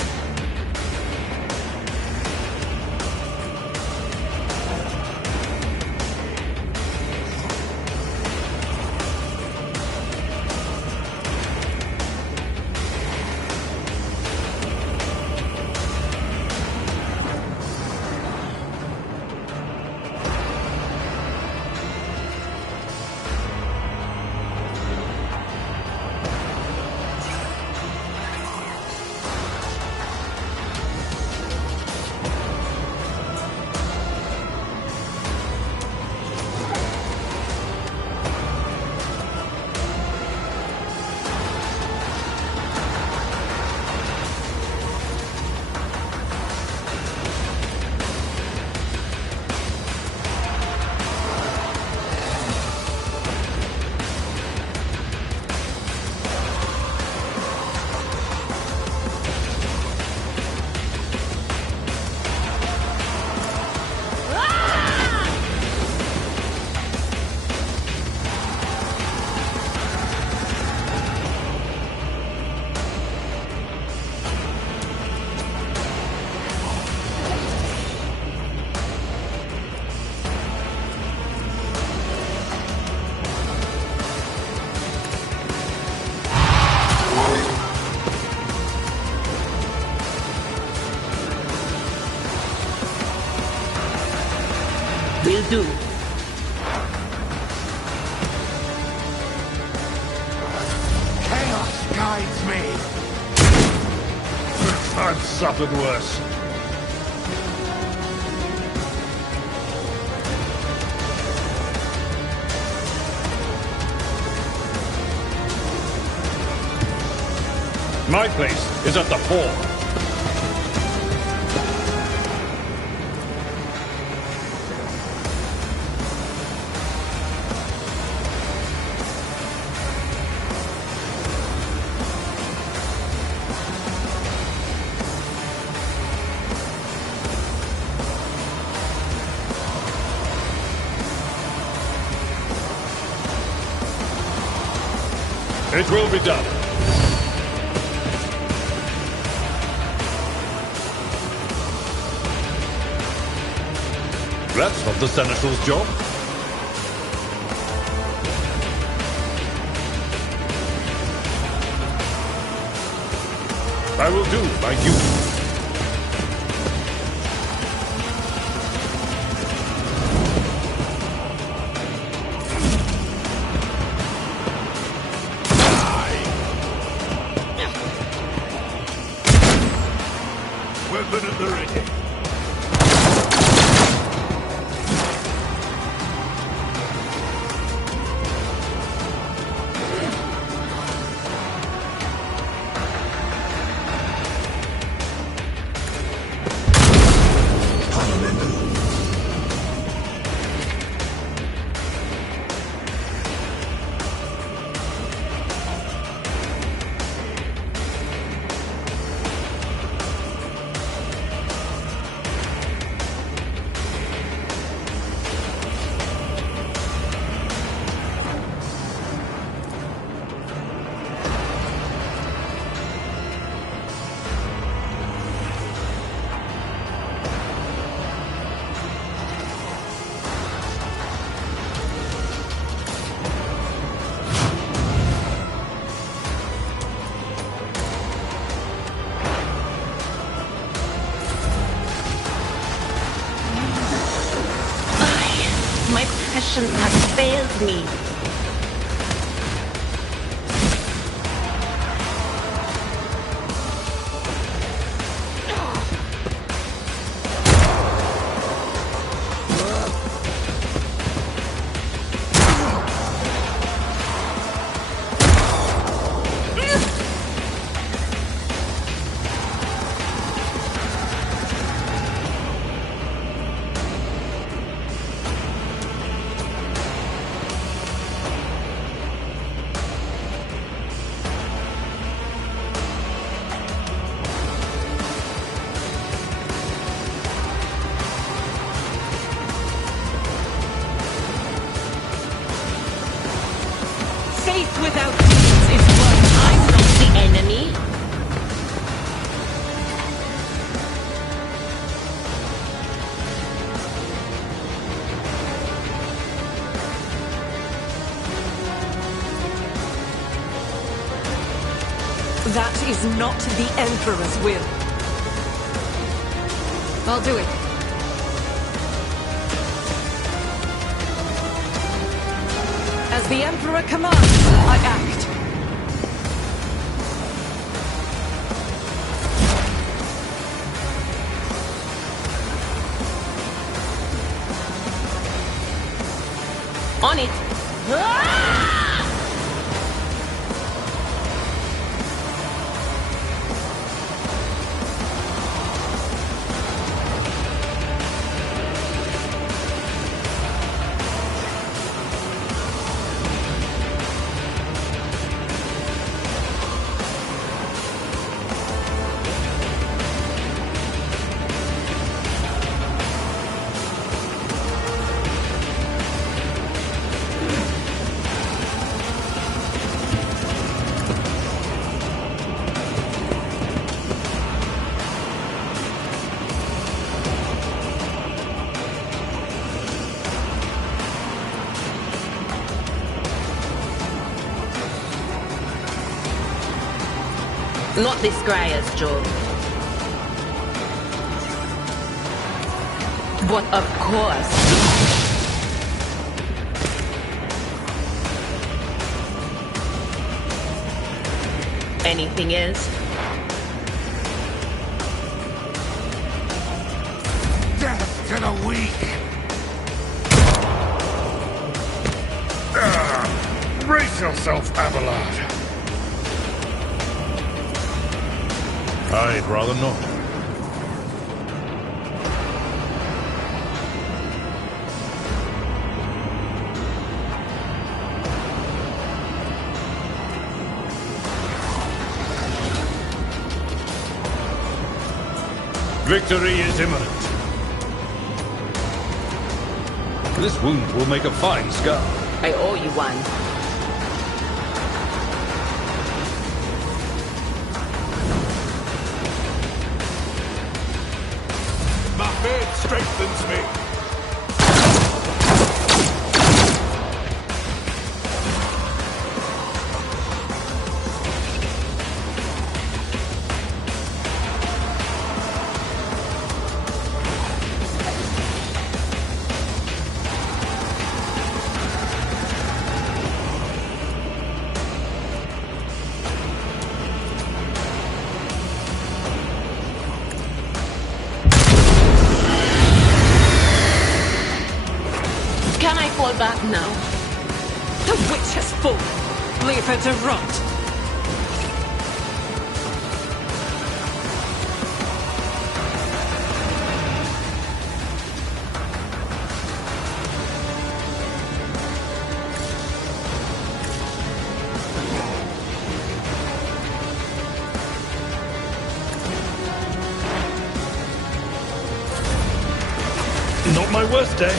Will do. Chaos guides me. I've suffered worse. My place is at the fore. It will be done. That's not the Seneschal's job. I will do my duty. Weapon at the ready. My passion has failed me. That is not the Emperor's will. I'll do it. As the Emperor commands, I act. On it. Not this Greyer's job. But of course. Anything else? Death to the weak! Brace yourself, Abelard. I'd rather not. Victory is imminent. This wound will make a fine scar. I owe you one. It strengthens me. Can I fall back now? The witch has fallen. Leave her to rot. Not my worst day.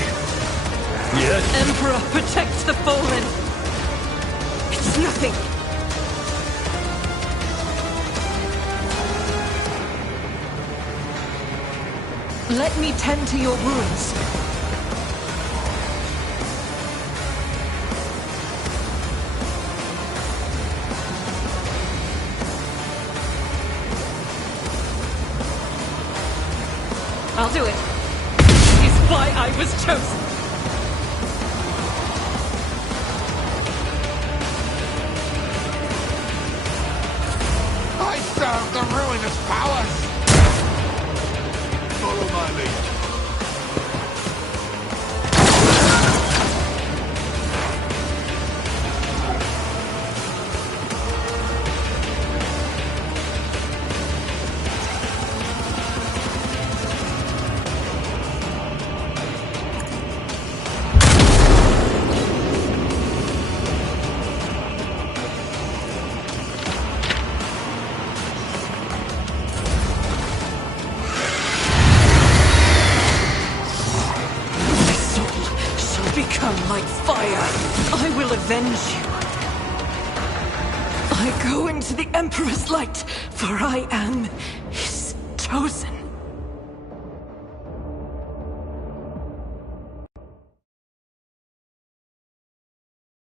Yes. Emperor protects the fallen. It's nothing. Let me tend to your wounds. I'll do it. It's why I was chosen. I serve the ruinous powers! Follow my lead. Become like fire. I will avenge you. I go into the Emperor's light, for I am his chosen.